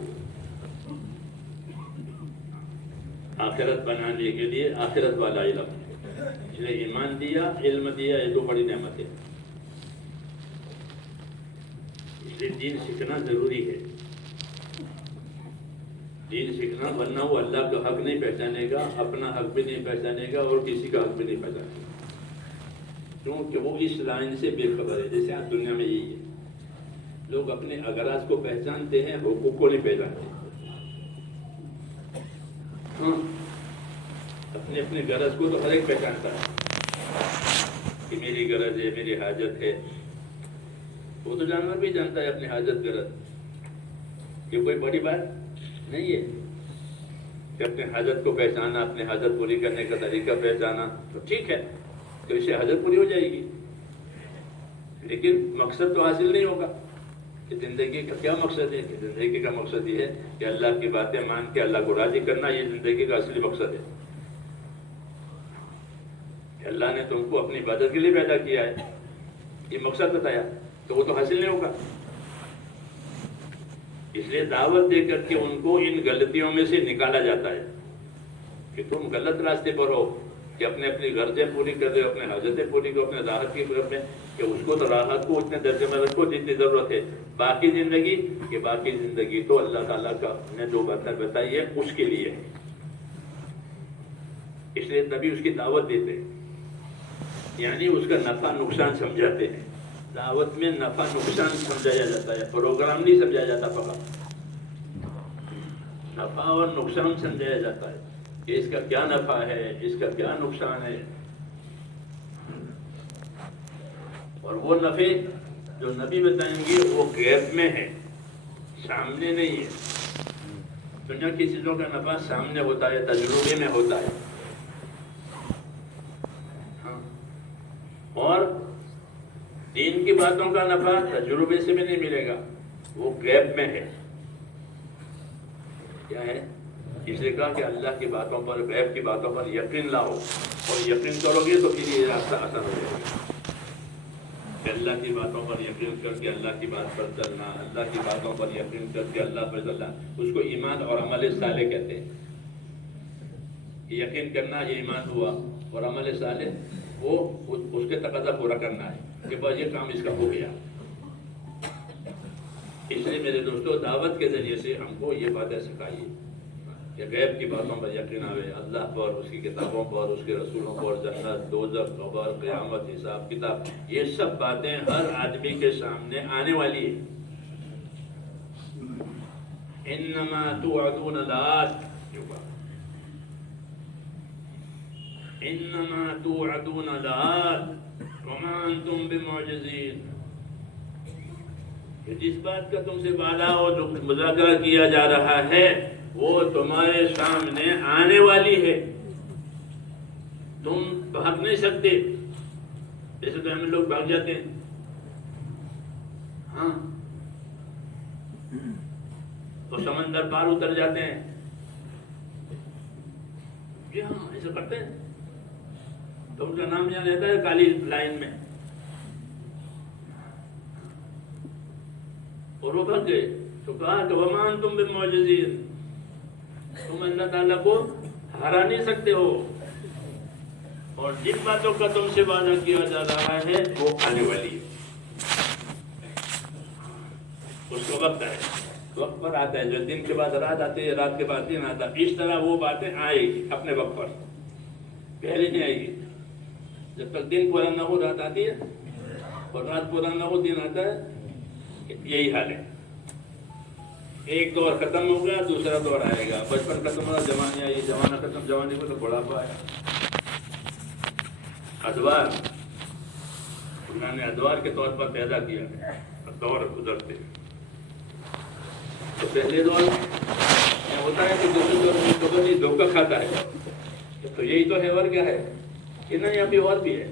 آخرت بنانے کے لیے آخرت والا علم، اس لیے ایمان دیا، علم دیا، یہ تو بڑی نعمت ہے. اس لیے دین سیکھنا ضروری ہے. دین سیکھنا، ورنہ وہ اللہ کا حق نہیں پہچانے گا، اپنا حق بھی نہیں پہچانے گا اور کسی کا حق بھی نہیں پہچانے گا، کیونکہ وہ اس لائن سے بے خبر ہے. جیسے آج دنیا میں یہی ہے، لوگ اپنے اغراض کو پہچانتے ہیں، حقوق کو نہیں پہچانتے. ہاں، اپنے اپنے غرض کو تو ہر ایک پہچانتا ہے کہ میری غرض ہے، میری حاجت ہے. وہ تو جانور بھی جانتا ہے اپنی حاجت غرض، یہ کوئی بڑی بات نہیں ہے کہ اپنے حاجت کو پہچانا، اپنے حاجت پوری کرنے کا طریقہ پہچانا تو ٹھیک ہے، تو اس سے حاجت پوری ہو جائے گی. لیکن مقصد تو حاصل نہیں ہوگا. کہ زندگی کا کیا مقصد ہے؟ کہ زندگی کا مقصد یہ ہے کہ اللہ کی باتیں مان کے اللہ کو راضی کرنا، یہ زندگی کا اصلی مقصد ہے. کہ اللہ نے تم کو اپنی عبادت کے لیے پیدا کیا ہے، یہ مقصد بتایا، تو وہ تو حاصل نہیں ہوگا. اس لیے دعوت دے کر کے ان کو ان غلطیوں میں سے نکالا جاتا ہے کہ تم غلط راستے پر ہو، کہ اپنے اپنی غرضیں پوری کر رہے ہو، اپنے حاجتیں پوری کرو، اپنے راحت کی طرف میں، کہ اس کو تو راحت کو اتنے درجے میں رکھو جتنی ضرورت ہے. باقی زندگی کہ باقی زندگی تو اللہ تعالیٰ کا نے جو باتیں بتائی ہے اس کے لیے ہے. اس لیے نبی اس کی دعوت دیتے ہیں، یعنی اس کا نفع نقصان سمجھاتے ہیں. دعوت میں نفع نقصان سمجھایا جاتا ہے، پروگرام نہیں سمجھایا جاتا، فقط نفع اور نقصان سمجھایا جاتا ہے کہ اس کا کیا نفع ہے، اس کا کیا نقصان ہے. اور وہ نفع جو نبی بتائیں گے وہ غیب میں ہے، سامنے نہیں ہے. دنیا کی چیزوں کا نفع سامنے ہوتا ہے، تجربے میں ہوتا ہے. اور دین کی باتوں کا نفع تجربے سے بھی نہیں ملے گا، وہ غیب میں ہے. کیا ہے؟ اس لیے کہا کہ اللہ کی باتوں پر، غیب کی باتوں پر یقین لاؤ، اور یقین کرو گے تو پھر یہ راستہ آسان ہو جائے گا. کہ اللہ کی باتوں پر یقین کر کے اللہ کی بات پر چلنا، اللہ کی باتوں پر یقین کر کے اللہ پر چلنا، اس کو ایمان اور عمل صالح کہتے ہیں. یقین کرنا یہ ایمان ہوا، اور عمل صالح وہ اس کے تقاضا پورا کرنا ہے کہ بس یہ کام اس کا ہو گیا. اس لیے میرے دوستو، دعوت کے ذریعے سے ہم کو یہ باتیں سکھائیے کہ غیب کی باتوں پر یقین آوے، اللہ پر، اس کی کتابوں پر، اس کے رسولوں پر، جنت، دوزخ، قبر، قیامت، حساب کتاب، یہ سب باتیں ہر آدمی کے سامنے آنے والی ہیں. انما توعدون لآت، انما توعدون لآت وما انتم بمعجزین. جس بات کا تم سے وعدہ اور جو مذاکرہ کیا جا رہا ہے وہ تمہارے سامنے آنے والی ہے، تم بھاگ نہیں سکتے. جیسے تو ہم لوگ بھاگ جاتے ہیں، ہاں، تو سمندر پار اتر جاتے ہیں. جی ہاں، ایسا کرتے ہیں. تم کا نام یہاں رہتا ہے کالی لائن میں، اور وہ بھگ گئے. تو کہا کہ وما انتم بمعجزین، تم اللہ تعالیٰ کو ہرا نہیں سکتے ہو. اور جن باتوں کا تم سے وعدہ کیا جا رہا ہے وہ آنے والی ہے. اس کا وقت ہے، وقت پر آتا ہے. جو دن کے بعد رات آتی ہے، رات کے بعد دن آتا ہے، اس طرح وہ باتیں آئے گی اپنے وقت پر، پہلے نہیں آئے گی. جب تک دن پورا نہ ہو رات آتی ہے، اور رات پورا نہ ہو دن آتا ہے. یہی حال ہے. ایک دور ختم ہو گیا، دوسرا دور آئے گا. بچپن ختم ہوا، جوانی آئی، زمانہ ختم، جوانی کو تو بڑھاپا آیا. ادوار، انہوں نے ادوار کے طور پر پیدا کیا. دور گزرتے تو پہلے دور میں ہوتا ہے کہ دوسرے دور میں کبھی دھوکہ کھاتا ہے. تو یہی تو ہے، اور کیا ہے کہ نہیں، ابھی اور بھی ہے.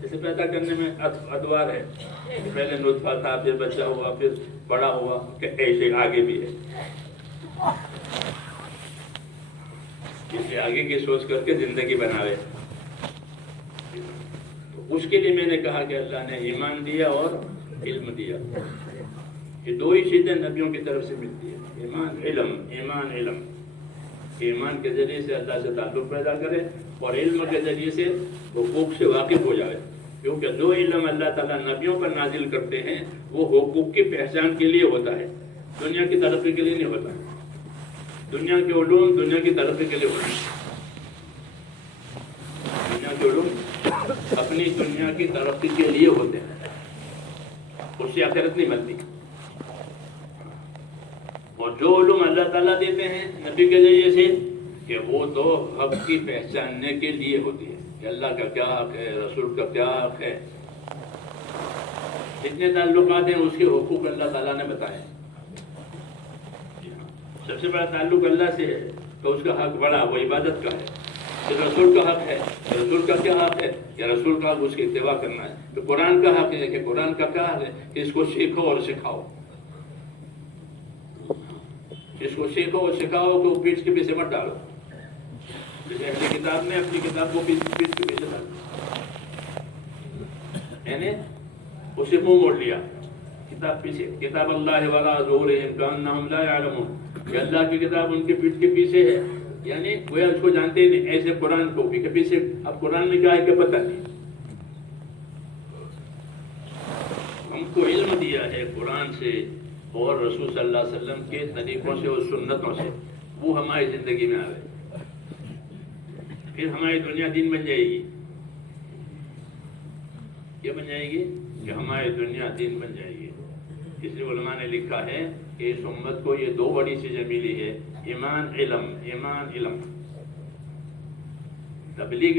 جیسے پیدا کرنے میں ادوار ہے، پہلے نطفہ تھا، پھر بچہ ہوا، پھر بڑا ہوا، کہ ایسے آگے بھی ہے. اس لیے آگے کی سوچ کر کے زندگی بناوے. تو اس کے لیے میں نے کہا کہ اللہ نے ایمان دیا اور علم دیا. یہ دو ہی چیزیں نبیوں کی طرف سے ملتی ہیں، ایمان علم. ایمان علم، ایمان کے ذریعے سے اللہ سے تعلق پیدا کرے، اور علم کے ذریعے سے حقوق سے واقف ہو جائے. کیونکہ جو علم اللہ تعالیٰ نبیوں پر نازل کرتے ہیں وہ حقوق کی پہچان کے لیے ہوتا ہے، دنیا کی ترقی کے لیے نہیں ہوتا. دنیا کے علوم دنیا کی ترقی کے لیے ہوتا ہے. دنیا کے علوم اپنی دنیا کی ترقی کے لیے ہوتے ہیں، اس سے آخرت نہیں ملتی. اور جو علوم اللہ تعالیٰ دیتے ہیں نبی کے ذریعے سے، کہ وہ تو حق کی پہچاننے کے لیے ہوتی ہے کہ اللہ کا کیا حق ہے، رسول کا کیا حق ہے. جتنے تعلقات ہیں اس کے حقوق اللہ تعالیٰ نے بتائے. سب سے بڑا تعلق اللہ سے ہے تو اس کا حق بڑا، وہ عبادت کا ہے. پھر رسول کا حق ہے، رسول کا کیا حق ہے کہ رسول کا حق اس کی اتباع کرنا ہے. تو قرآن کا حق ہے کہ قرآن کا کیا حق ہے کہ اس کو سیکھو اور سکھاؤ. اس کو سیکھو اور سکھاؤ کہ وہ پیٹھ کے پیچھے مت ڈالو. جیسے اپنی کتاب میں اپنی کتاب کو پیٹھ کے پیچھے ڈالو، یعنی اسے منہ موڑ لیا. کتاب پیچھے، کتاب اللہ وراء ظہورہم کأنہم لا یعلمون، کہ اللہ کی کتاب ان کے پیٹھ کے پیچھے ہے، یعنی وہ اس کو جانتے ہی نہیں، ایسے قرآن کو بھی کبھی سے اب قرآن میں کیا ہے کہ پتہ نہیں. ہم کو علم دیا ہے قرآن سے اور رسول صلی اللہ علیہ وسلم کے طریقوں سے اور سنتوں سے، وہ ہماری زندگی میں آ گئے، پھر ہماری دنیا دین بن جائے گی. کیا بن جائے گی؟ کہ ہماری دنیا دین بن جائے گی. اس لیے علماء نے لکھا ہے کہ اس امت کو یہ دو بڑی چیزیں ملی ہے، ایمان علم. ایمان علم تبلیغ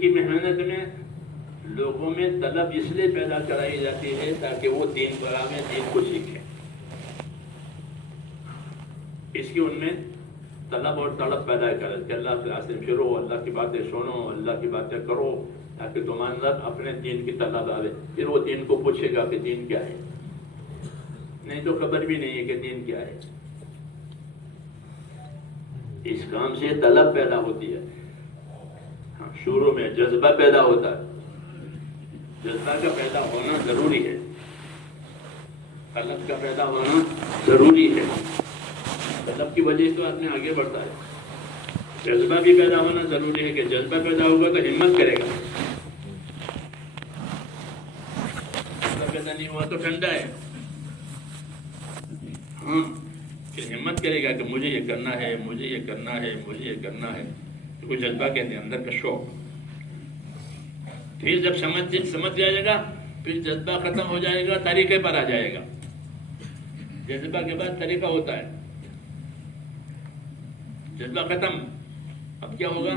کی محنت میں لوگوں میں طلب اس لیے پیدا کرائی جاتی ہے تاکہ وہ دین پر آئیں، دین کو سیکھیں. اس کی ان میں طلب اور طلب پیدا کرے کہ اللہ کے راستے میں پھرو، اللہ کی باتیں سنو، اللہ کی باتیں کرو، تاکہ تمہارے اندر اپنے دین کی طلب آئے. پھر وہ دین کو پوچھے گا کہ دین کیا ہے، نہیں تو خبر بھی نہیں ہے کہ دین کیا ہے. اس کام سے طلب پیدا ہوتی ہے. شروع میں جذبہ پیدا ہوتا ہے، جذبہ کا پیدا ہونا ضروری ہے، طلب کا پیدا ہونا ضروری ہے. طلب کی وجہ سے تو آدمی آگے بڑھتا ہے. جذبہ بھی پیدا ہونا ضروری ہے کہ جذبہ پیدا ہوگا تو ہمت کرے گا. جذبہ پیدا نہیں ہوا تو ٹھنڈا ہے. ہاں پھر ہمت کرے گا کہ مجھے یہ کرنا ہے، مجھے یہ کرنا ہے، مجھے یہ کرنا ہے. تو جذبہ کہتے ہیں اندر کا شوق. پھر جب سمجھ جائے گا، پھر جذبہ ختم ہو جائے گا، طریقے پر آ جائے گا. جذبہ کے بعد طریقہ ہوتا ہے. جذبہ ختم، اب کیا ہوگا؟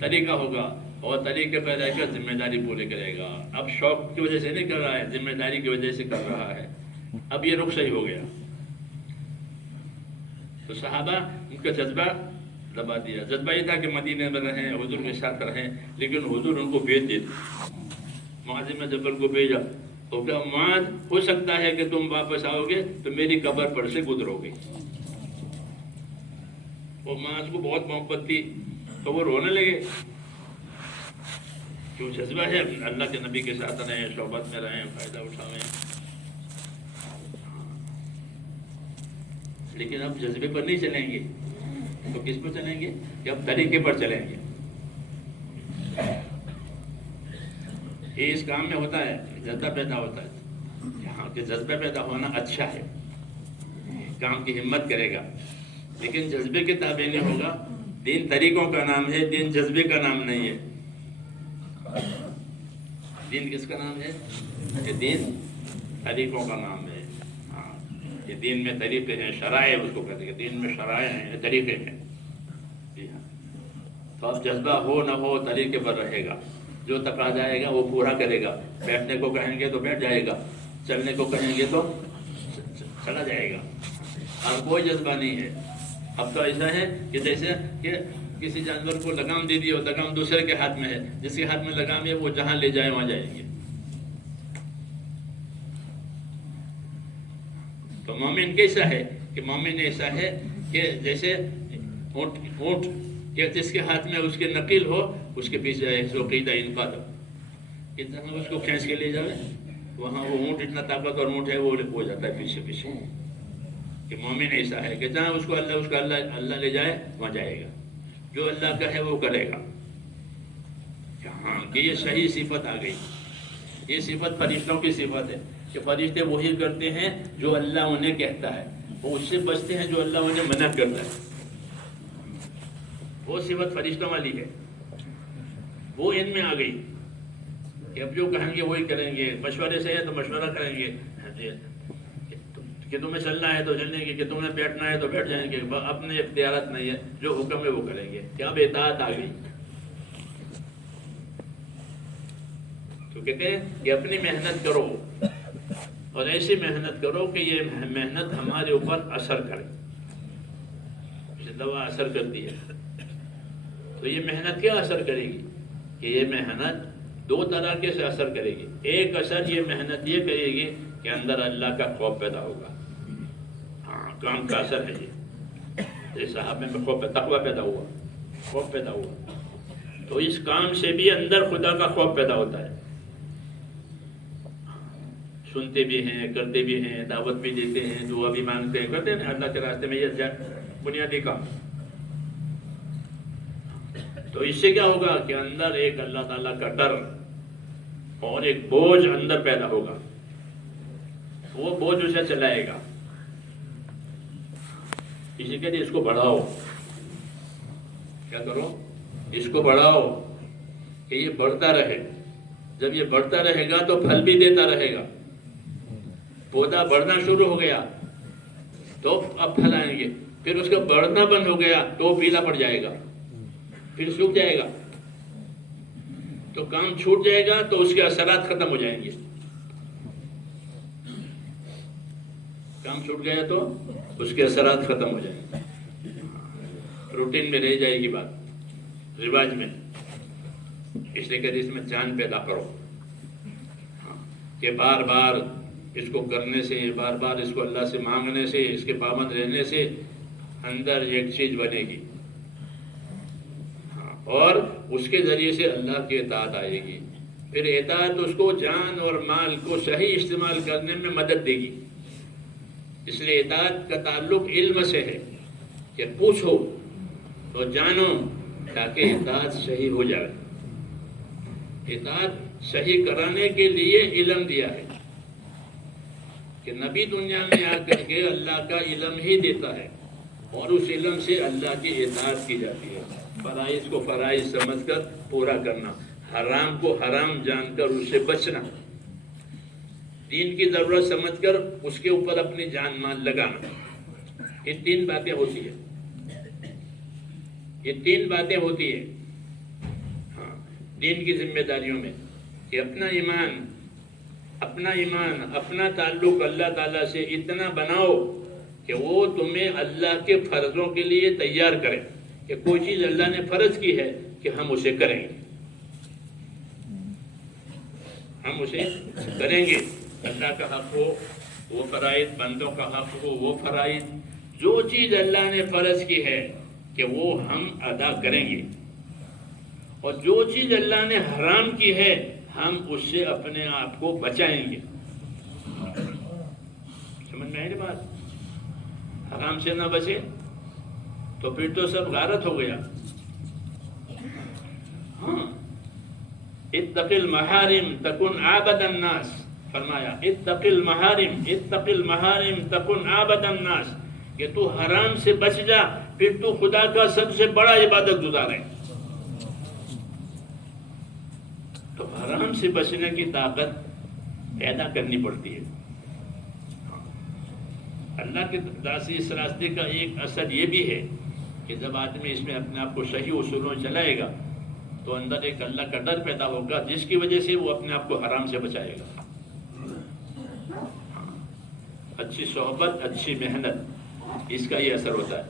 طریقہ ہوگا، اور طریقے پر رہ کر ذمہ داری پوری کرے گا. اب شوق کی وجہ سے نہیں کر رہا ہے، ذمہ داری کی وجہ سے کر رہا ہے. اب یہ رخ صحیح ہو گیا. تو صحابہ ان کا جذبہ دبا دیا. جذبہ یہ تھا کہ مدینے میں رہیں، حضور کے ساتھ رہیں، لیکن حضور ان کو بھیج دیتے. معاذ بن جبل کو بھیجا تو کیا معاذ ہو سکتا ہے کہ تم واپس آؤ گے تو میری قبر پر سے گزرو گے. وہ معاذ کو بہت محبت تھی تو وہ رونے لگے. کیوں؟ جذبہ ہے اللہ کے نبی کے ساتھ رہیں، صحبت میں رہیں، فائدہ اٹھائیں. لیکن اب جذبے پر نہیں چلیں گے تو کس پر چلیں گے؟ کہ اب طریقے پر چلیں گے. یہ اس کام میں ہوتا ہے، جذبہ پیدا ہوتا ہے. یہاں کے جذبہ پیدا ہونا اچھا ہے، کام کی ہمت کرے گا، لیکن جذبے کے تابع نہیں ہوگا. دین طریقوں کا نام ہے، دین جذبے کا نام نہیں ہے. دین کس کا نام ہے؟ کہ دین طریقوں کا نام ہے. ہاں، یہ دین میں طریقے ہیں، شرائع اس کو کہتے ہیں. دین میں شرائع ہیں، طریقے ہیں. جی ہاں. تو اب جذبہ ہو نہ ہو طریقے پر رہے گا. جو تقاضا آئے گا وہ پورا کرے گا. بیٹھنے کو کہیں گے تو بیٹھ جائے گا، چلنے کو کہیں گے تو چلا جائے گا. اور کوئی جذبہ نہیں ہے. اب تو ایسا ہے کہ جیسے کہ کسی جانور کو لگام دے دی اور لگام دوسرے کے ہاتھ میں ہے. جس کے ہاتھ میں لگام ہے وہ جہاں لے جائے وہاں جائیں گے. تو مومن کیسا ہے؟ کہ مومن ایسا ہے کہ جیسے اونٹ کہ جس کے ہاتھ میں اس کے نقیل ہو، اس کے پیچھے عقیدہ انقاد ہو، اتنا اس کو کھینچ کے لے جائے وہاں. وہ اونٹ اتنا طاقتور اونٹ ہے، وہ ہو جاتا ہے پیچھے پیچھے. کہ مومن ایسا ہے کہ جہاں اس کو اللہ لے جائے وہاں جائے گا. جو اللہ کا ہے وہ کرے گا. ہاں کہ یہ صحیح صفت آ گئی. یہ صفت فرشتوں کی صفت ہے کہ فرشتے وہی کرتے ہیں جو اللہ انہیں کہتا ہے، وہ اس سے بچتے ہیں جو اللہ انہیں منع کرتا ہے. وہ صفت فرشتوں والی ہے، وہ ان میں آ گئی کہ اب جو کہیں گے وہی کریں گے. مشورے سے ہے تو مشورہ کریں گے کہ تمہیں چلنا ہے تو چلیں گے، کہ تمہیں بیٹھنا ہے تو بیٹھ جائیں گے. اپنے اختیارات نہیں ہے، جو حکم ہے وہ کریں گے. کہ اب اطاعت آ گئی. تو کہتے ہیں کہ اپنی محنت کرو اور ایسی محنت کرو کہ یہ محنت ہمارے اوپر اثر کرے. دوا اثر کرتی ہے تو یہ محنت کیا اثر کرے گی؟ کہ یہ محنت دو طرح کے سے اثر کرے گی. ایک اثر یہ محنت یہ کرے گی کہ اندر اللہ کا خوف پیدا ہوگا. ہاں کام کا اثر ہے یہ. جیسے آپ میں خوف تقویٰ پیدا ہوا، خوف پیدا ہوا، تو اس کام سے بھی اندر خدا کا خوف پیدا ہوتا ہے. سنتے بھی ہیں، کرتے بھی ہیں، دعوت بھی دیتے ہیں، دعا بھی مانگتے ہیں، کرتے ہیں اللہ کے راستے میں. یہ بنیادی کام. تو اس سے کیا ہوگا کہ اندر ایک اللہ تعالیٰ کا ڈر اور ایک بوجھ اندر پیدا ہوگا. وہ بوجھ اسے چلائے گا. اسی کے لیے اس کو بڑھاؤ. کیا کرو؟ اس کو بڑھاؤ کہ یہ بڑھتا رہے. جب یہ بڑھتا رہے گا تو پھل بھی دیتا رہے گا. پودا بڑھنا شروع ہو گیا تو اب پھل آئیں گے. پھر اس کا بڑھنا بند ہو گیا تو پیلا پڑ جائے گا, پھر سوکھ جائے گا, تو کام چھوٹ جائے گا, تو اس کے اثرات ختم ہو جائیں گے. کام چھوٹ گیا تو اس کے اثرات ختم ہو جائیں گے. روٹین میں رہ جائے گی بات, رواج میں. اس لیے کہ اس میں جان پیدا کرو کہ بار بار اس کو کرنے سے, بار بار اس کو اللہ سے مانگنے سے, اس کے پابند رہنے سے اندر ایک چیز بنے گی, اور اس کے ذریعے سے اللہ کی اطاعت آئے گی. پھر اطاعت اس کو جان اور مال کو صحیح استعمال کرنے میں مدد دے گی. اس لیے اطاعت کا تعلق علم سے ہے کہ پوچھو تو جانو تاکہ اطاعت صحیح ہو جائے. اطاعت صحیح کرانے کے لیے علم دیا ہے کہ نبی دنیا میں آ کر کے اللہ کا علم ہی دیتا ہے, اور اس علم سے اللہ کی اطاعت کی جاتی ہے. فرائض کو فرائض سمجھ کر پورا کرنا, حرام کو حرام جان کر اس سے بچنا, دین کی ضرورت سمجھ کر اس کے اوپر اپنی جان مال لگانا. یہ تین باتیں ہوتی ہیں. یہ تین باتیں ہوتی ہیں دین کی ذمہ داریوں میں, کہ اپنا ایمان اپنا تعلق اللہ تعالیٰ سے اتنا بناؤ کہ وہ تمہیں اللہ کے فرضوں کے لیے تیار کرے, کہ کوئی چیز اللہ نے فرض کی ہے کہ ہم اسے کریں گے, ہم اسے کریں گے. اللہ کا حق ہو وہ فرائض, بندوں کا حق ہو وہ فرائض, جو چیز اللہ نے فرض کی ہے کہ وہ ہم ادا کریں گے, اور جو چیز اللہ نے حرام کی ہے ہم اس سے اپنے آپ کو بچائیں گے. سمجھ میں آئی بات؟ حرام سے نہ بچے تو پھر تو سب غارت ہو گیا. ہاں, اتق المحارم تکن عابد الناس, فرمایا اتق المحارم تکن عابد الناس, کہ تو حرام سے بچ جا پھر تو خدا کا سب سے بڑا عبادت گزار ہے. تو حرام سے بچنے کی طاقت پیدا کرنی پڑتی ہے. اللہ کے داسی اس راستے کا ایک اثر یہ بھی ہے کہ جب آدمی اس میں اپنے آپ کو صحیح اصولوں چلائے گا تو اندر ایک اللہ کا ڈر پیدا ہوگا, جس کی وجہ سے وہ اپنے آپ کو حرام سے بچائے گا. اچھی صحبت, اچھی محنت, اس کا یہ اثر ہوتا ہے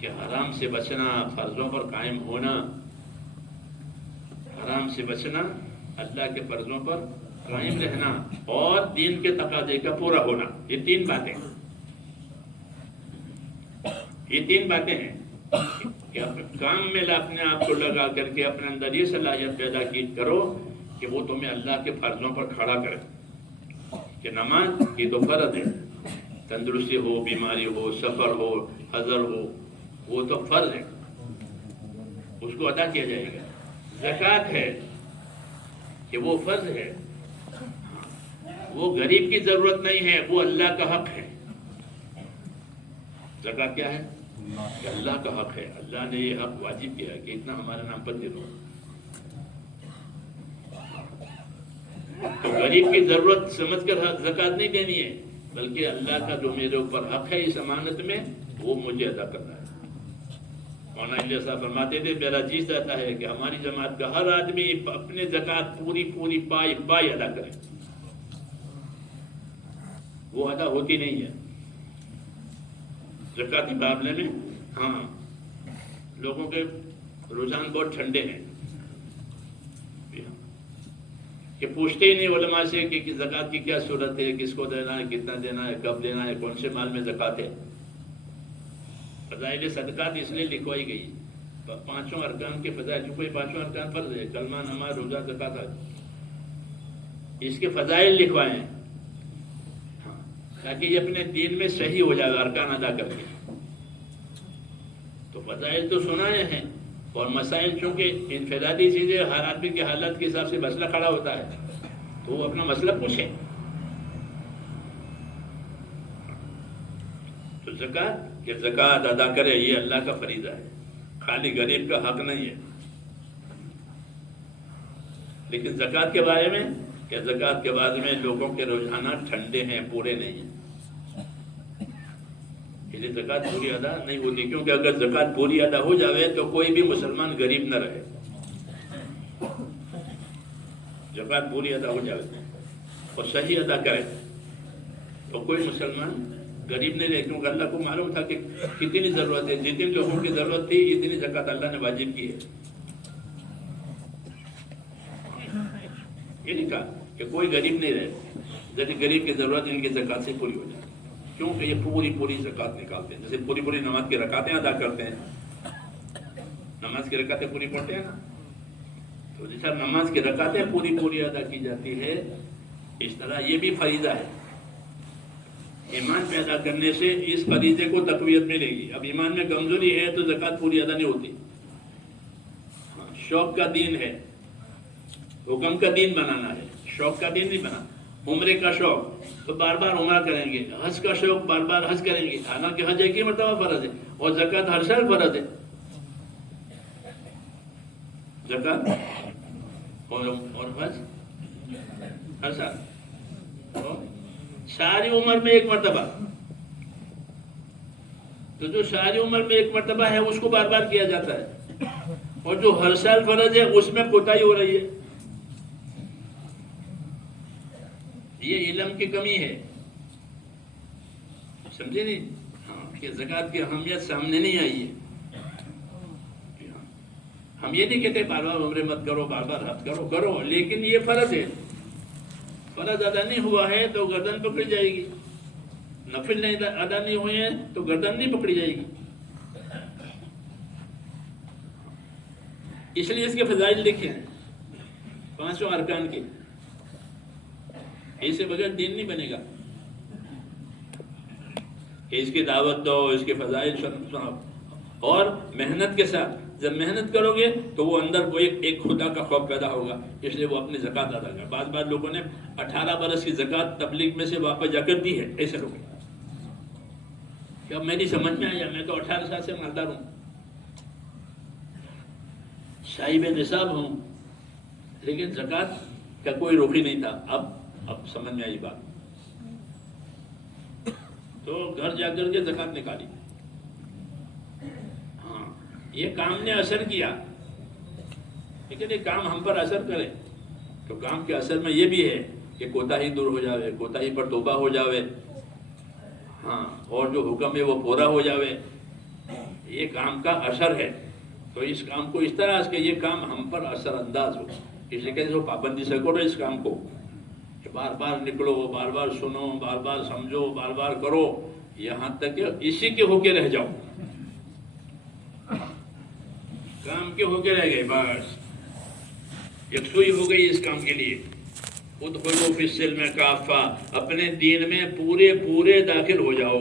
کہ حرام سے بچنا, فرضوں پر قائم ہونا, حرام سے بچنا, اللہ کے فرضوں پر قائم رہنا, اور دین کے تقاضے کا پورا ہونا. یہ تین باتیں ہیں کہ کام میں اپنے آپ کو لگا کر کے اپنے اندر یہ صلاحیت پیدا کی کرو کہ وہ تمہیں اللہ کے فرضوں پر کھڑا کرے. کہ نماز یہ تو فرض ہے, تندرستی ہو, بیماری ہو, سفر ہو, حضر ہو, وہ تو فرض ہے, اس کو ادا کیا جائے گا. زکوٰۃ ہے کہ وہ فرض ہے, وہ غریب کی ضرورت نہیں ہے, وہ اللہ کا حق ہے. زکوٰۃ کیا ہے؟ کہ اللہ کا حق ہے. اللہ نے یہ حق واجب کیا ہے کہ اتنا ہمارے نام پر دے دو. تو غریب کی ضرورت سمجھ کر زکوٰۃ نہیں دینی ہے, بلکہ اللہ کا جو میرے اوپر حق ہے اس امانت میں, وہ مجھے ادا کرنا ہے. مولانا الیاس صاحب فرماتے تھے, میرا جی چاہتا ہے کہ ہماری جماعت کا ہر آدمی اپنے زکوٰۃ پوری پائی ادا کرے. وہ ادا ہوتی نہیں ہے زکوٰۃ کے معاملے میں. ہاں, لوگوں کے رجحان بہت ٹھنڈے ہیں کہ پوچھتے ہی نہیں علماء سے کہ زکوٰۃ کی کیا صورت ہے, کس کو دینا ہے, کتنا دینا ہے, کب دینا ہے, کون سے مال میں زکوٰۃ ہے. فضائل صدقات اس لیے لکھوائی گئی, پانچوں ارکان کے فضائل, جو کوئی پانچوں ارکان فرض ہے, کلمہ, نماز, روزہ, زکوٰۃ, اس کے فضائل لکھوائے ہیں تاکہ یہ اپنے دین میں صحیح ہو جائے گا ارکان ادا کر کے. تو فضائل تو سنائے ہیں، اور مسائل چونکہ انفرادی چیزیں ہر آدمی کے حالت کے حساب سے مسئلہ کھڑا ہوتا ہے، تو وہ اپنا مسئلہ پوچھے. تو زکوٰۃ کہ زکوٰۃ ادا کرے، یہ اللہ کا فریضہ ہے، خالی غریب کا حق نہیں ہے. لیکن زکوٰۃ کے بارے میں کہ زکوٰۃ کے بارے میں لوگوں کے رجحانات ٹھنڈے ہیں، پورے نہیں ہیں. اس لیے زکوٰۃ پوری ادا نہیں ہوتی، کیونکہ اگر زکوٰۃ پوری ادا ہو جاوے تو کوئی بھی مسلمان غریب نہ رہے. زکوٰۃ پوری ادا ہو جاوے اور صحیح ادا کرے تو کوئی مسلمان غریب نہیں رہے، کیونکہ اللہ کو معلوم تھا کہ کتنی ضرورت ہے، جتنی لوگوں کی ضرورت تھی اتنی زکوٰۃ اللہ نے واجب کی ہے. یہ نہیں کہا کہ کوئی غریب نہیں رہے، غریب کی ضرورت ان کی زکوٰۃ سے پوری ہو جائے، کیونکہ یہ پوری زکوٰۃ نکالتے ہیں. جیسے پوری نماز کی رکعتیں ادا کرتے ہیں، نماز کی رکعتیں پوری پڑھتے ہیں نا، تو جیسا نماز کی رکعتیں پوری ادا کی جاتی ہے، اس طرح یہ بھی فریضہ ہے. ایمان پیدا کرنے سے اس فریضے کو تقویت ملے گی. اب ایمان میں کمزوری ہے تو زکوٰۃ پوری ادا نہیں ہوتی. شوق کا دین ہے، حکم کا دین بنانا ہے، شوق کا دین نہیں بنا. عمرے کا شوق تو بار بار عمرہ کریں گے، حج کا شوق بار بار حج کریں گے، حالانکہ حج ایک ہی مرتبہ فرض ہے اور زکوٰۃ ہر سال فرض ہے. زکوٰۃ اور حج ہر سال، ساری عمر میں ایک مرتبہ. تو جو ساری عمر میں ایک مرتبہ ہے اس کو بار بار کیا جاتا ہے، اور جو ہر سال فرض ہے اس میں کوتاہی ہو رہی ہے. یہ علم کی کمی ہے، سمجھے نہیں؟ ہاں، کہ زکوٰۃ کی اہمیت سامنے نہیں آئی ہے. ہم یہ نہیں کہتے بار بار عمرے مت کرو، بار بار حج کرو، لیکن یہ فرض ہے. فرض ادا نہیں ہوا ہے تو گردن پکڑی جائے گی، نفل نہیں ادا نہیں ہوئے ہیں تو گردن نہیں پکڑی جائے گی. اس لیے اس کے فضائل لکھے ہیں 5 ارکان کے. اس سے بغیر دین نہیں بنے گا. اس کی دعوت دو، اس کے فضائل سناؤ، اور محنت کے ساتھ. جب محنت کرو گے تو وہ اندر کو ایک خدا کا خوف پیدا ہوگا، اس لیے وہ اپنی زکوٰۃ ادا کرے. بعض لوگوں نے 18 برس کی زکوٰۃ تبلیغ میں سے واپس جا کر دی ہے. ایسے لوگ کیا میری سمجھ میں آیا؟ میں تو 18 سال سے مالدار ہوں، صاحب نصاب ہوں، لیکن زکوٰۃ کا کوئی روکی نہیں تھا. اب سمجھ میں آئی بات، تو گھر جا کر کے زکوٰۃ نکالی. ہاں، یہ کام نے اثر کیا، لیکن یہ کام ہم پر اثر کرے تو کام کے اثر میں یہ بھی ہے کہ کوتاہی دور ہو جاوے، کوتاہی پر توبہ ہو جاوے. ہاں، اور جو حکم ہے وہ پورا ہو جاوے. یہ کام کا اثر ہے. تو اس کام کو اس طرح کہ یہ کام ہم پر اثر انداز ہو، اس لیے کہ پابندی سے کرو اس کام کو، کہ بار بار نکلو، بار بار سنو، بار بار سمجھو، بار بار کرو، یہاں تک کہ اسی کے ہو کے رہ جاؤ. کام کے ہو کے رہ گئے، بس یکسوئی ہو گئی اس کام کے لیے. ادخلوا فی السلم کافہ، اپنے دین میں پورے داخل ہو جاؤ.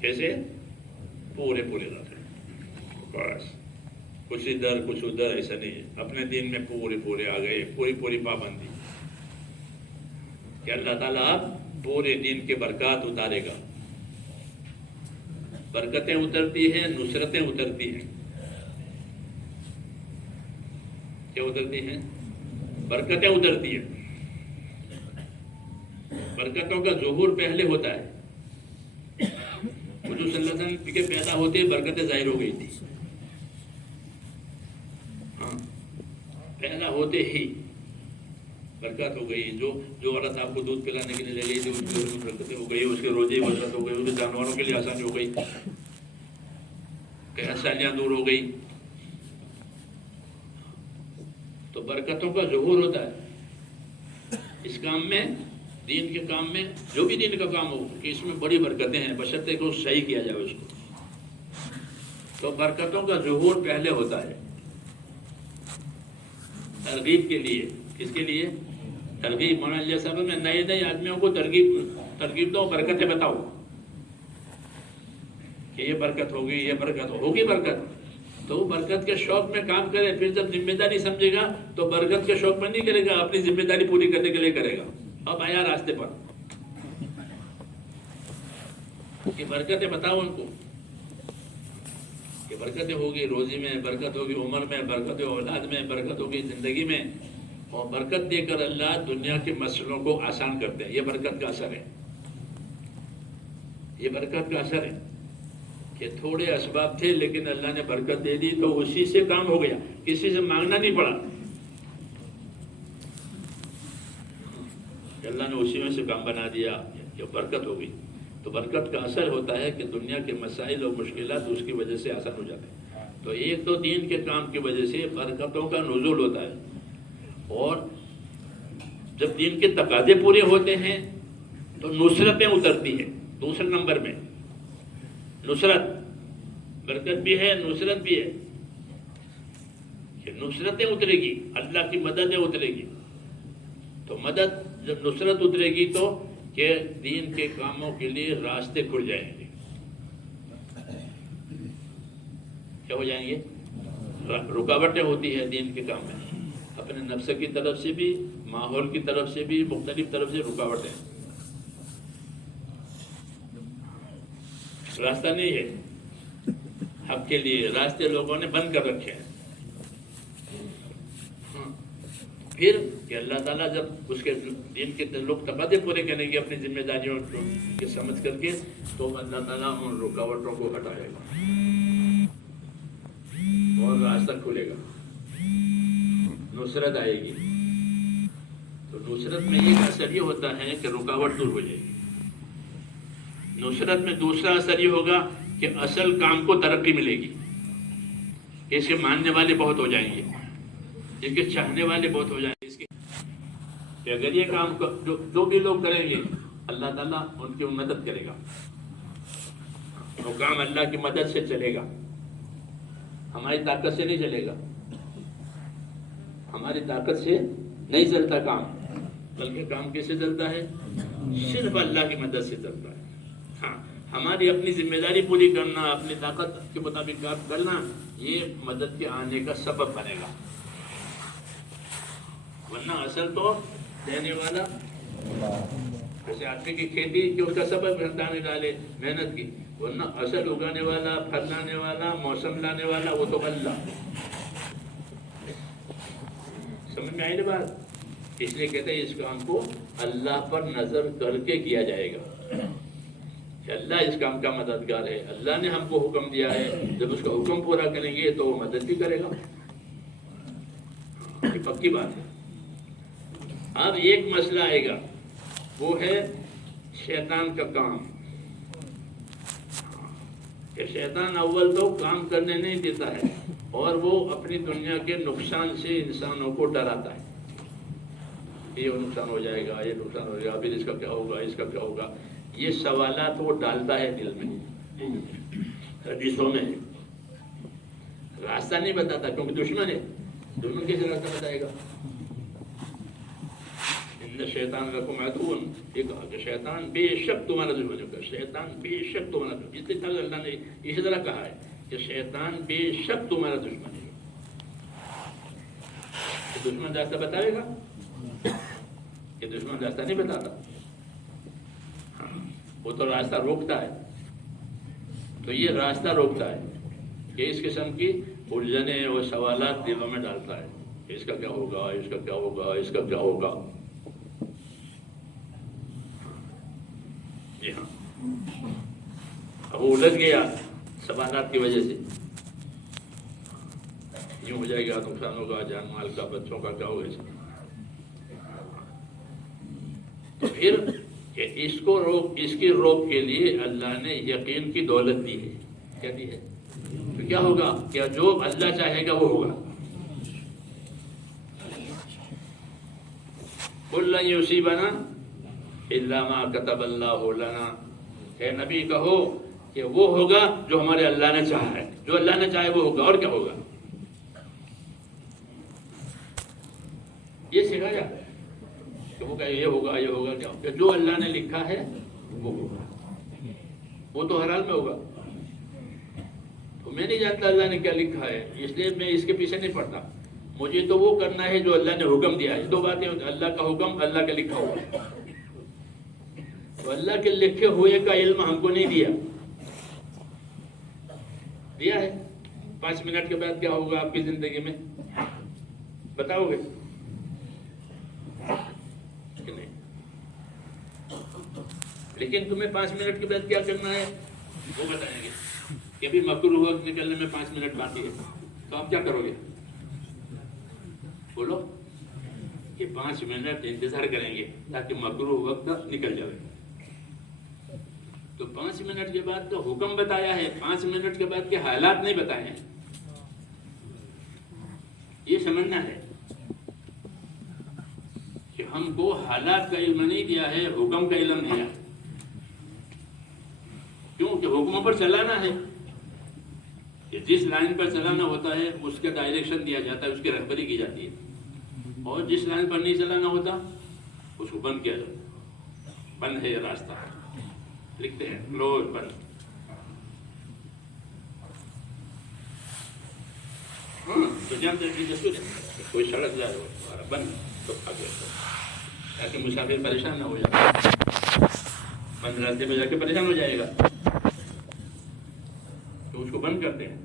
کیسے؟ پورے داخل، بس کچھ ادھر کچھ ادھر، ایسا نہیں ہے. اپنے دین میں پورے آ گئے، پوری پابندی کہ اللہ تعالیٰ آپ پورے دین کے برکات اتارے گا. برکتیں اترتی ہیں، نصرتیں اترتی ہیں. کیا اترتی ہیں؟ برکتیں اترتی ہیں. برکتوں کا ظہور پہلے ہوتا ہے. حضور صلی اللہ علیہ وسلم کے پیدا ہوتے برکتیں ظاہر ہو گئی تھی. ہاں، پیدا ہوتے ہی برکت ہو گئی. جو عورت آپ کو دودھ پلانے کے لیے لے گئی تھی اس کی برکتیں ہو گئی، اس کے روزے برکت ہو گئی، اس کے جانوروں کے لیے آسانی ہو گئی، پریشانیاں دور ہو گئی. تو برکتوں کا ظہور ہوتا ہے اس کام میں، دین کے کام میں. جو بھی دین کا کام ہو کہ اس میں بڑی برکتیں ہیں، بشرطے کہ صحیح کیا جائے اس کو. تو برکتوں کا ظہور پہلے ہوتا ہے ترغیب کے لیے. کس کے لیے؟ ترغیب. مولانا علیہ صاحب میں نئے آدمیوں کو ترغیب دو، برکتیں بتاؤ. کہ یہ برکت ہوگی، یہ برکت ہوگی، برکت تو وہ برکت کے شوق میں کام کرے، پھر جب ذمہ داری سمجھے گا تو برکت کے شوق میں نہیں کرے گا، اپنی ذمہ داری پوری کرنے کے لیے کرے گا. اب آیا راستے پر کہ برکتیں بتاؤ ان کو کہ برکتیں ہوگی روزی میں، برکت ہوگی عمر میں، برکت ہوگی اولاد میں، برکت ہوگی زندگی میں، اور برکت دے کر اللہ دنیا کے مسئلوں کو آسان کرتے ہیں. یہ برکت کا اثر ہے، یہ برکت کا اثر ہے کہ تھوڑے اسباب تھے لیکن اللہ نے برکت دے دی تو اسی سے کام ہو گیا، کسی سے مانگنا نہیں پڑا، اللہ نے اسی میں سے کام بنا دیا کہ برکت ہو گئی. تو برکت کا اثر ہوتا ہے کہ دنیا کے مسائل اور مشکلات اس کی وجہ سے آسان ہو جاتے ہیں. تو ایک تو دین کے کام کی وجہ سے برکتوں کا نزول ہوتا ہے، اور جب دین کے تقاضے پورے ہوتے ہیں تو نصرتیں اترتی ہیں. دوسرے نمبر میں نصرت، برکت بھی ہے، نصرت بھی ہے کہ نصرتیں اترے گی، اللہ کی مددیں اترے گی. تو مدد جب نصرت اترے گی تو کہ دین کے کاموں کے لیے راستے کھل جائیں گے. کیا ہو جائیں گے؟ رکاوٹیں ہوتی ہیں دین کے کام میں، اپنے نفس کی طرف سے بھی، ماحول کی طرف سے بھی، مختلف طرف سے رکاوٹیں. راستہ نہیں ہے حق کے لیے، راستے لوگوں نے بند کر رکھے ہیں. پھر کہ اللہ تعالیٰ جب اس کے دین کے لوگ تقاضے پورے کریں گے اپنی ذمہ داریوں کے سمجھ کر کے، تو اللہ تعالیٰ ان رکاوٹوں کو ہٹائے گا اور راستہ کھلے گا، نصرت آئے گی. تو نصرت میں ایک اثر یہ ہوتا ہے کہ رکاوٹ دور ہو جائے گی. نصرت میں دوسرا اثر یہ ہوگا کہ اصل کام کو ترقی ملے گی، اس کے ماننے والے بہت ہو جائیں گے، اس کے چاہنے والے بہت ہو جائیں گے. اس کے کہ اگر یہ کام جو بھی لوگ کریں گے اللہ تعالیٰ ان کی مدد کرے گا، وہ کام اللہ کی مدد سے چلے گا، ہماری طاقت سے نہیں چلے گا، ہماری طاقت سے نہیں چلتا کام، بلکہ کام کیسے چلتا ہے؟ صرف اللہ کی مدد سے چلتا ہے. ہاں، ہماری اپنی ذمہ داری پوری کرنا، اپنی طاقت کے مطابق کام کرنا، یہ مدد کے آنے کا سبب بنے گا. ورنہ اصل تو دینے والا، جیسے آدمی کی کھیتی کہ اس کا سبب دانے ڈالے، محنت کی، ورنہ اصل اگانے والا، پھل لانے والا، موسم لانے والا وہ تو اللہ. سمجھ میں آئی نا بات؟ اس لیے کہتے ہیں اس کام کو اللہ پر نظر کر کے کیا جائے گا کہ اللہ اس کام کا مددگار ہے، اللہ نے ہم کو حکم دیا ہے، جب اس کا حکم پورا کریں گے تو وہ مدد بھی کرے گا. یہ پکی بات ہے. اب ایک مسئلہ آئے گا، وہ ہے شیطان کا کام. کہ شیطان اول تو کام کرنے نہیں دیتا ہے، اور وہ اپنی دنیا کے نقصان سے انسانوں کو ڈراتا ہے. یہ نقصان ہو جائے گا، یہ نقصان ہو جائے گا، پھر اس کا کیا ہوگا، اس کا کیا ہوگا. یہ سوالات وہ ڈالتا ہے دل میں، حدیثوں میں. راستہ نہیں بتاتا کیونکہ دشمن ہے. دشمن کیسے راستہ بتائے گا؟ ان شیطان لکم عدو، یہ کہا کہ شیطان بے شک تمہارا دشمن ہوگا. شیطان بے شک تمہارا دشمن، اس لیے اللہ نے اسی طرح کہا ہے کہ شیطان بے شک تمہارا دشمن ہے. دشمن راستہ بتائے گا؟ یہ دشمن راستہ نہیں بتاتا، وہ تو راستہ روکتا ہے. تو یہ راستہ روکتا ہے کہ اس قسم کی الجھنیں اور سوالات دلوں میں ڈالتا ہے. اس کا کیا ہوگا، اس کا کیا ہوگا، اس کا کیا ہوگا. جی ہاں، اب وہ الجھ گیا سوالات کی وجہ سے. یوں ہو جائے گا، نقصان ہوگا، جان مال کا، بچوں کا کیا ہوگا. تو پھر کہ اس کو روک، اس کی روک کے لیے اللہ نے یقین کی دولت دی ہے. کیا دی ہے؟ تو کیا ہوگا کہ جو اللہ چاہے گا وہ ہوگا. قُل لَن يُصِيبَنَا إِلَّا مَا كَتَبَ اللَّهُ لَنَا. اے نبی کہو کہ وہ ہوگا جو ہمارے اللہ نے چاہا ہے. جو اللہ نے چاہے وہ ہوگا. اور کیا ہوگا؟ یہ سکھایا کہ وہ کہ یہ ہوگا، یہ ہوگا. کیا ہوگا؟ جو اللہ نے لکھا ہے وہ ہوگا. وہ تو ہر حال میں ہوگا. میں نہیں جانتا اللہ نے کیا لکھا ہے، اس لیے میں اس کے پیچھے نہیں پڑتا. مجھے تو وہ کرنا ہے جو اللہ نے حکم دیا ہے. دو باتیں، اللہ کا حکم، اللہ کا لکھا ہوا. تو اللہ کے لکھے ہوئے کا علم ہم کو نہیں دیا ہے. 5 منٹ کے بعد کیا ہوگا آپ کی زندگی میں بتاؤ گے کہ نہیں؟ لیکن تمہیں 5 منٹ کے بعد کیا کرنا ہے وہ بتائیں گے کہ ابھی مکروہ وقت نکلنے میں 5 منٹ باقی ہے. تو آپ کیا کرو گے؟ بولو کہ 5 منٹ انتظار کریں گے تاکہ مکروہ وقت نکل جائے. تو 5 منٹ کے بعد تو حکم بتایا ہے، 5 منٹ کے بعد کے حالات نہیں بتائے ہیں. یہ سمجھنا ہے کہ ہم کو حالات کا علم نہیں دیا ہے، حکم کا علم دیا. کیوں کہ حکموں پر چلانا ہے. کہ جس لائن پر چلانا ہوتا ہے اس کا ڈائریکشن دیا جاتا ہے، اس کی رہبری کی جاتی ہے. اور جس لائن پر نہیں چلانا ہوتا اس کو بند کیا جاتا. بند ہے یہ راستہ، لکھتے ہیں کلوز، بند. تو جانتے ہیں کوئی سڑک جائے ہمارا بند تو آگے تاکہ مسافر پریشان نہ ہو جائے. بند راستے پہ جا کے پریشان ہو جائے گا تو اس کو بند کرتے ہیں.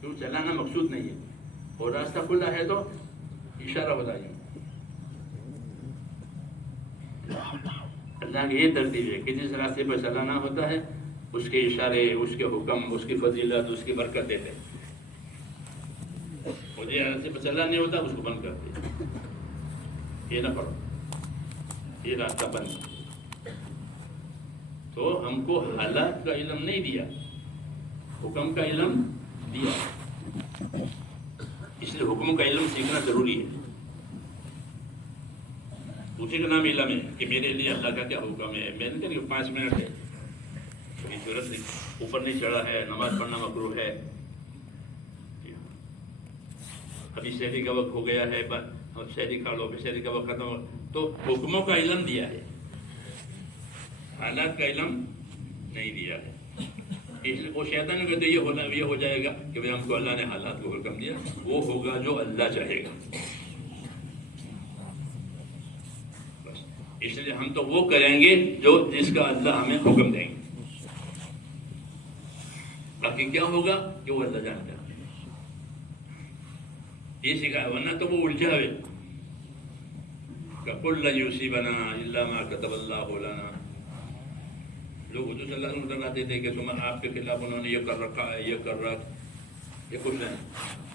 کیوں؟ چلانا مقصود نہیں ہے. اور راستہ کھلا ہے تو اشارہ بتائیے. اللہ کی یہ ترتیب ہے کہ جس راستے پر چلانا ہوتا ہے اس کے اشارے، اس کے حکم، اس کی فضیلت، اس کی برکت دیتے ہیں. اور یہ راستے پر چلنا نہیں ہوتا اس کو بند کرتے. یہ نہ پڑھو، یہ راستہ بند. تو ہم کو حالات کا علم نہیں دیا، حکم کا علم دیا. اس لیے حکم کا علم سیکھنا ضروری ہے. اسی کا نام علم ہے کہ میرے لیے اللہ کا کیا حکم ہے. میں نے کہا 5 منٹ ہے، کوئی ضرورت نہیں، اوپر نہیں چڑھا ہے، نماز پڑھنا مکروہ ہے. ابھی شہری کا وقت ہو گیا ہے، اب شہری کھا لو، شہری کا وقت ختم ہو. تو حکموں کا علم دیا ہے، حالات کا علم نہیں دیا ہے. اس لیے وہ شیطان کہتے یہ ہو جائے گا کہ ہم کو اللہ نے حالات کو حکم دیا. وہ ہوگا جو اللہ چاہے گا. بس اس لیے ہم تو وہ کریں گے جو جس کا اللہ ہمیں حکم دیں گے. باقی کیا ہوگا کہ وہ اللہ جانتا ہے. یہ سکھایا، ورنہ تو وہ الجھا ہے. قُلْ لَن يُصِيبَنَا إِلَّا مَا كَتَبَ اللَّهُ لَنَا. لوگ حضور صلی اللہ علیہ وسلم کہتے تھے کہ تم آپ کے خلاف انہوں نے یہ کر رکھا ہے، یہ کر رکھا. یہ کچھ نہیں.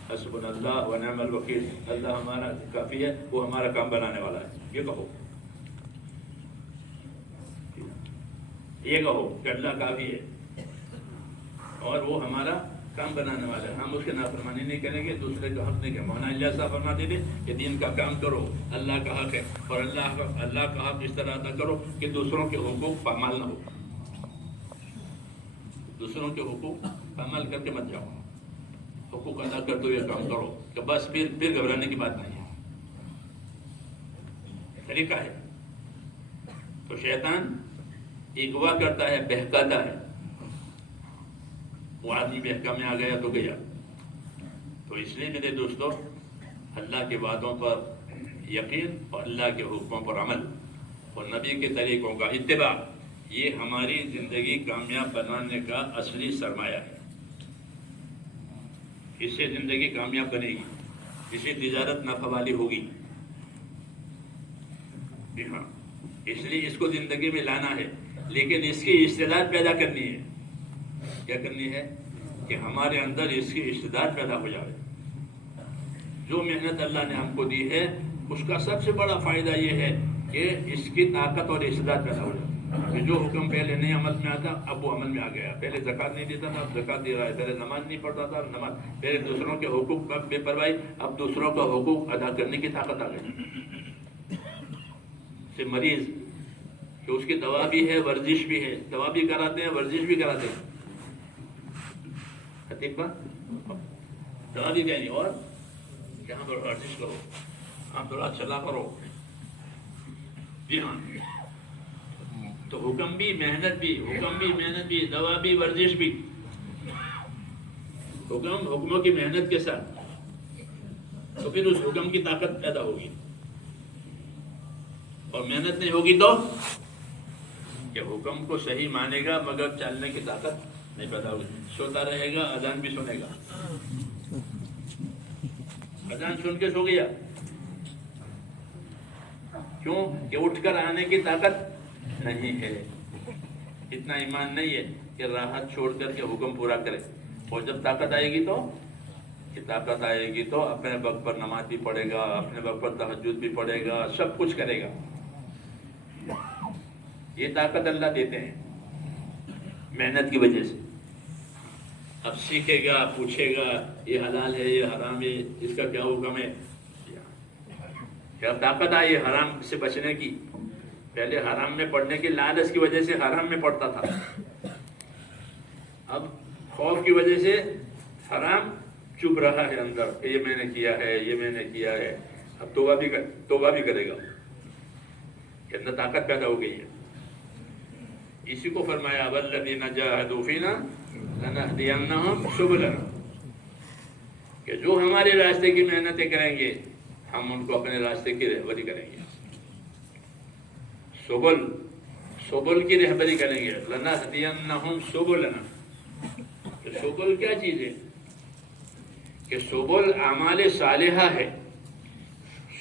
حسبنا اللہ ونعم الوکیل. اللہ ہمارا کافی ہے، وہ ہمارا کام بنانے والا ہے. یہ کہو کہ اللہ کافی ہے اور وہ ہمارا کام بنانے والا ہے. ہم اس کے نافرمانی نہیں کریں گے، دوسرے کا حق نہیں کریں. مولانا اللہ صاحب فرماتے تھے کہ دین کا کام کرو، اللہ کا حق ہے، اور اللہ کا حق اس طرح ادا کرو کہ دوسروں کے حقوق پامال نہ ہو. دوسروں کے حقوق پامال کر کے مت جاؤ. حقوق ادا کرتے ہوئے کام کرو کہ بس پھر گھبرانے کی بات نہیں ہے. طریقہ ہے. تو شیطان اغوا کرتا ہے، بہکاتا ہے. وہ آدمی بہکا میں آ گیا تو گیا. تو اس لیے میرے دوستوں، اللہ کے وعدوں پر یقین اور اللہ کے حکموں پر عمل اور نبی کے طریقوں کا اتباع، یہ ہماری زندگی کامیاب بنانے کا اصلی سرمایہ ہے. اس سے زندگی کامیاب بنے گی، اس سے تجارت نفع والی ہوگی. جی ہاں، اس لیے اس کو زندگی میں لانا ہے، لیکن اس کی استعداد پیدا کرنی ہے. کیا کرنی ہے؟ کہ ہمارے اندر اس کی استعداد پیدا ہو جائے. جو محنت اللہ نے ہم کو دی ہے اس کا سب سے بڑا فائدہ یہ ہے کہ اس کی طاقت اور استعداد پیدا ہو جائے. کہ جو حکم پہلے نہیں عمل میں آتا اب وہ عمل میں آ گیا. پہلے زکوٰۃ نہیں دیتا تھا اب زکوٰۃ دے رہا ہے. پہلے نماز نہیں پڑھتا تھا اب نماز. پہلے دوسروں کے حقوق کا بے پرواہی، اب دوسروں کا حقوق ادا کرنے کی طاقت آ گئی. سے مریض کہ اس کی دوا بھی ہے، ورزش بھی ہے. دوا بھی کراتے ہیں، ورزش بھی کراتے ہیں. دوا بھی کہیں اور یہاں پر ورزش کرو، ہاں تھوڑا چلا کرو. جی ہاں، تو حکم بھی محنت بھی، حکم بھی محنت بھی، دوا بھی ورزش بھی. حکموں کی محنت کے ساتھ، تو پھر اس حکم کی طاقت پیدا ہوگی. اور محنت نہیں ہوگی تو کہ حکم کو صحیح مانے گا مگر چلنے کی طاقت نہیں پیدا ہوگی. سوتا رہے گا، اذان بھی سنے گا. اذان سن کے سو گیا، کیوں کہ اٹھ کر آنے کی طاقت نہیں ہے. اتنا ایمان نہیں ہے کہ راحت چھوڑ کر کے حکم پورا کرے. اور جب طاقت آئے گی تو اپنے وقت پر نماز بھی پڑھے گا، اپنے وقت پر تہجد بھی پڑھے گا، سب کچھ کرے گا. یہ طاقت اللہ دیتے ہیں محنت کی وجہ سے. اب سیکھے گا، پوچھے گا یہ حلال ہے، یہ حرام ہے، اس کا کیا حکم ہے. کیا طاقت آئی حرام سے بچنے کی. پہلے حرام میں پڑھنے کی لالچ کی وجہ سے حرام میں پڑھتا تھا، اب خوف کی وجہ سے حرام چپ رہا ہے اندر کہ یہ میں نے کیا ہے، یہ میں نے کیا ہے. اب توبہ بھی کرے گا کہ اندر طاقت پیدا ہو گئی ہے. اسی کو فرمایا والذین جاہدوا فینا لنہدینہم سبلنا، کہ جو ہمارے راستے کی محنتیں کریں گے ہم ان کو اپنے راستے کی رہبری کریں گے. سبل کی رہبری کریں گے. لنہدینہم سبلنا. سبل کیا چیز ہے کہ سبل اعمال صالحہ ہے.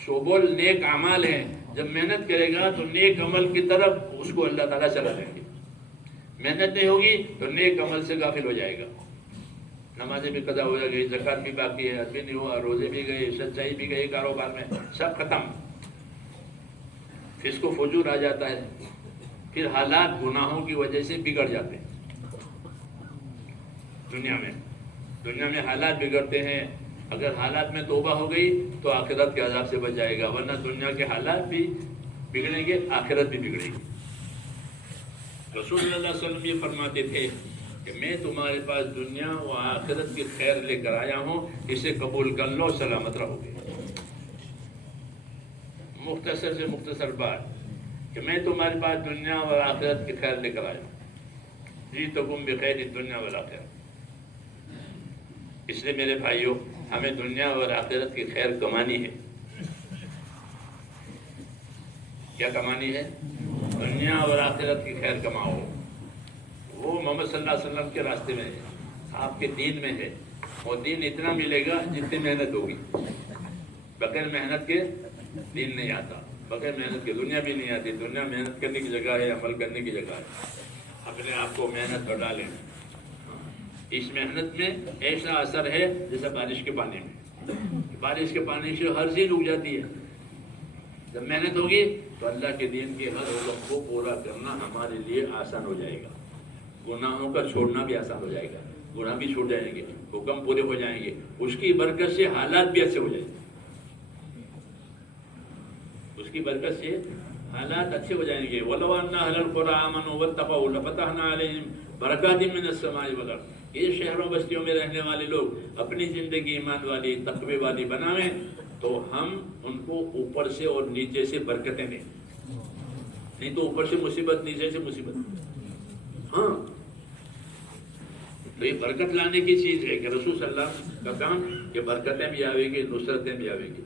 سبل نیک اعمال ہے. جب محنت کرے گا تو نیک عمل کی طرف اس کو اللہ تعالیٰ چلا لیں گے. محنت نہیں ہوگی تو نیک عمل سے غافل ہو جائے گا. نمازیں بھی قضا ہو گئی، زکوٰۃ بھی باقی ہے، حج بھی نہیں ہوا، روزے بھی گئے، سچائی بھی گئی کاروبار میں، سب ختم. پھر اس کو فجور آ جاتا ہے. پھر حالات گناہوں کی وجہ سے بگڑ جاتے ہیں. دنیا میں حالات بگڑتے ہیں. اگر حالات میں توبہ ہو گئی تو آخرت کے عذاب سے بچ جائے گا، ورنہ دنیا کے حالات بھی بگڑیں گے، آخرت بھی بگڑے گی. رسول اللہ صلی اللہ علیہ وسلم یہ فرماتے تھے کہ میں تمہارے پاس دنیا و آخرت کی خیر لے کر آیا ہوں، اسے قبول کر لو، سلامت رہو گے. مختصر سے مختصر بات کہ میں تمہارے پاس دنیا و آخرت کی خیر لے کر آیا ہوں. جیتکم بخیر الدنیا والآخرہ. اس لیے میرے بھائیوں ہمیں دنیا اور آخرت کی خیر کمانی ہے. کیا کمانی ہے؟ دنیا اور آخرت کی خیر کماؤ. وہ محمد صلی اللہ علیہ وسلم کے راستے میں ہے، آپ کے دین میں ہے. اور دین اتنا ملے گا جتنی محنت ہوگی. بغیر محنت کے دین نہیں آتا، بغیر محنت کے دنیا بھی نہیں آتی. دنیا محنت کرنے کی جگہ ہے، عمل کرنے کی جگہ ہے. اپنے آپ کو محنت پر ڈالیں. اس محنت میں ایسا اثر ہے جیسا بارش کے پانی میں. بارش کے پانی سے ہر چیز اگ جاتی ہے. جب محنت ہوگی تو اللہ کے دین کے ہر حکم کو پورا کرنا ہمارے لیے آسان ہو جائے گا. گناہوں کا چھوڑنا بھی آسان ہو جائے گا. گناہ بھی چھوٹ جائیں گے، حکم پورے ہو جائیں گے. اس کی برکت سے حالات بھی اچھے ہو جائیں گے. اس کی برکت سے حالات اچھے ہو جائیں گے. وَلَوْ أَنَّ أَهْلَ الْقُرَىٰ آمَنُوا وَاتَّقَوْا لَفَتَحْنَا عَلَيْهِمْ بَرَكَاتٍ مِّنَ السَّمَاءِ وَالْأَرْضِ. یہ شہروں بستیوں میں رہنے والے لوگ اپنی زندگی ایمان والی، تقوی والی بنائیں تو ہم ان کو اوپر سے اور نیچے سے برکتیں دیں. نہیں تو اوپر سے مصیبت، نیچے سے مصیبت. ہاں تو یہ برکت لانے کی چیز ہے کہ رسول صلی اللہ علیہ وسلم کا کام کہ برکتیں بھی آئے گی، نصرتیں بھی آئے گی.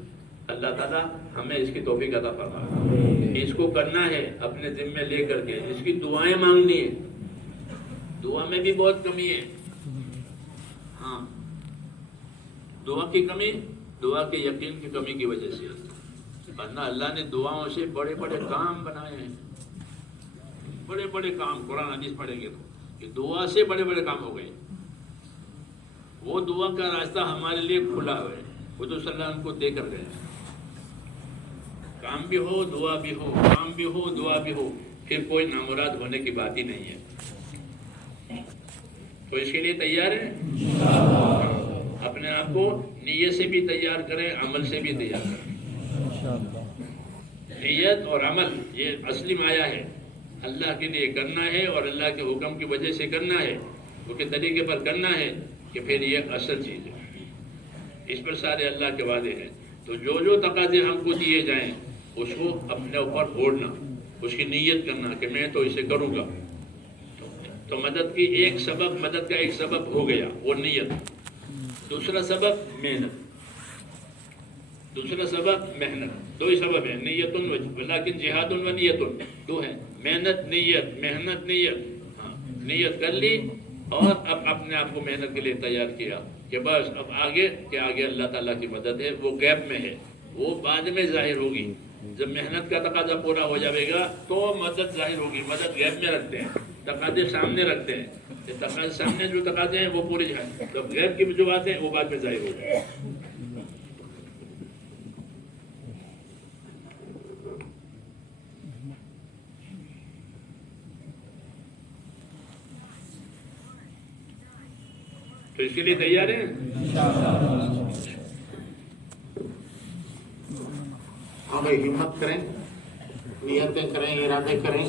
اللہ تعالیٰ ہمیں اس کی توفیق عطا فرمائے. اس کو کرنا ہے اپنے ذمے لے کر کے. اس کی دعائیں مانگنی ہے. دعا میں بھی بہت کمی ہے. ہاں دعا کی کمی، دعا کے یقین کی کمی کی وجہ سے. ورنہ اللہ نے دعاؤں سے بڑے بڑے کام بنائے ہیں. بڑے بڑے کام قرآن حدیث پڑھیں گے تو کہ دعا سے بڑے بڑے کام ہو گئے. وہ دعا کا راستہ ہمارے لیے کھلا ہوا ہے. حضور صلی اللہ علیہ وسلم کو دے کر گئے. کام بھی ہو، دعا بھی ہو، کام بھی ہو، دعا بھی ہو، پھر کوئی نامراد ہونے کی بات ہی نہیں ہے. تو اس کے لیے تیار ہیں؟ اپنے آپ کو نیت سے بھی تیار کریں، عمل سے بھی تیار کریں. نیت اور عمل یہ اصلی مایا ہے. اللہ کے لیے کرنا ہے اور اللہ کے حکم کی وجہ سے کرنا ہے، اس کے طریقے پر کرنا ہے کہ پھر یہ اصل چیز ہے. اس پر سارے اللہ کے وعدے ہیں. تو جو تقاضے ہم کو دیے جائیں اس کو اپنے اوپر اوڑھنا، اس کی نیت کرنا کہ میں تو اسے کروں گا. تو مدد کا ایک سبب ہو گیا وہ نیت. دوسرا سبب محنت، دوسرا سبب محنت، دو ہی سبب ہیں، نیت ولیکن جہاد و نیت، دو ہیں، محنت نیت، محنت نیت. ہاں نیت کر لی اور اب اپنے آپ کو محنت کے لیے تیار کیا کہ بس اب آگے اللہ تعالیٰ کی مدد ہے، وہ غیب میں ہے، وہ بعد میں ظاہر ہوگی. جب محنت کا تقاضا پورا ہو جائے گا تو مدد ظاہر ہوگی. مدد غیب میں رکھتے ہیں، تقاضے سامنے رکھتے ہیں. تقاضے سامنے جو تقاضے ہیں وہ پورے جائیں، تو غیب کی جو باتیں ہیں وہ بعد میں ظاہر ہو جائیں. تو اس کے لیے تیار ہیں؟ ہاں بھائی ہمت کریں، نیتیں کریں، ارادے کریں.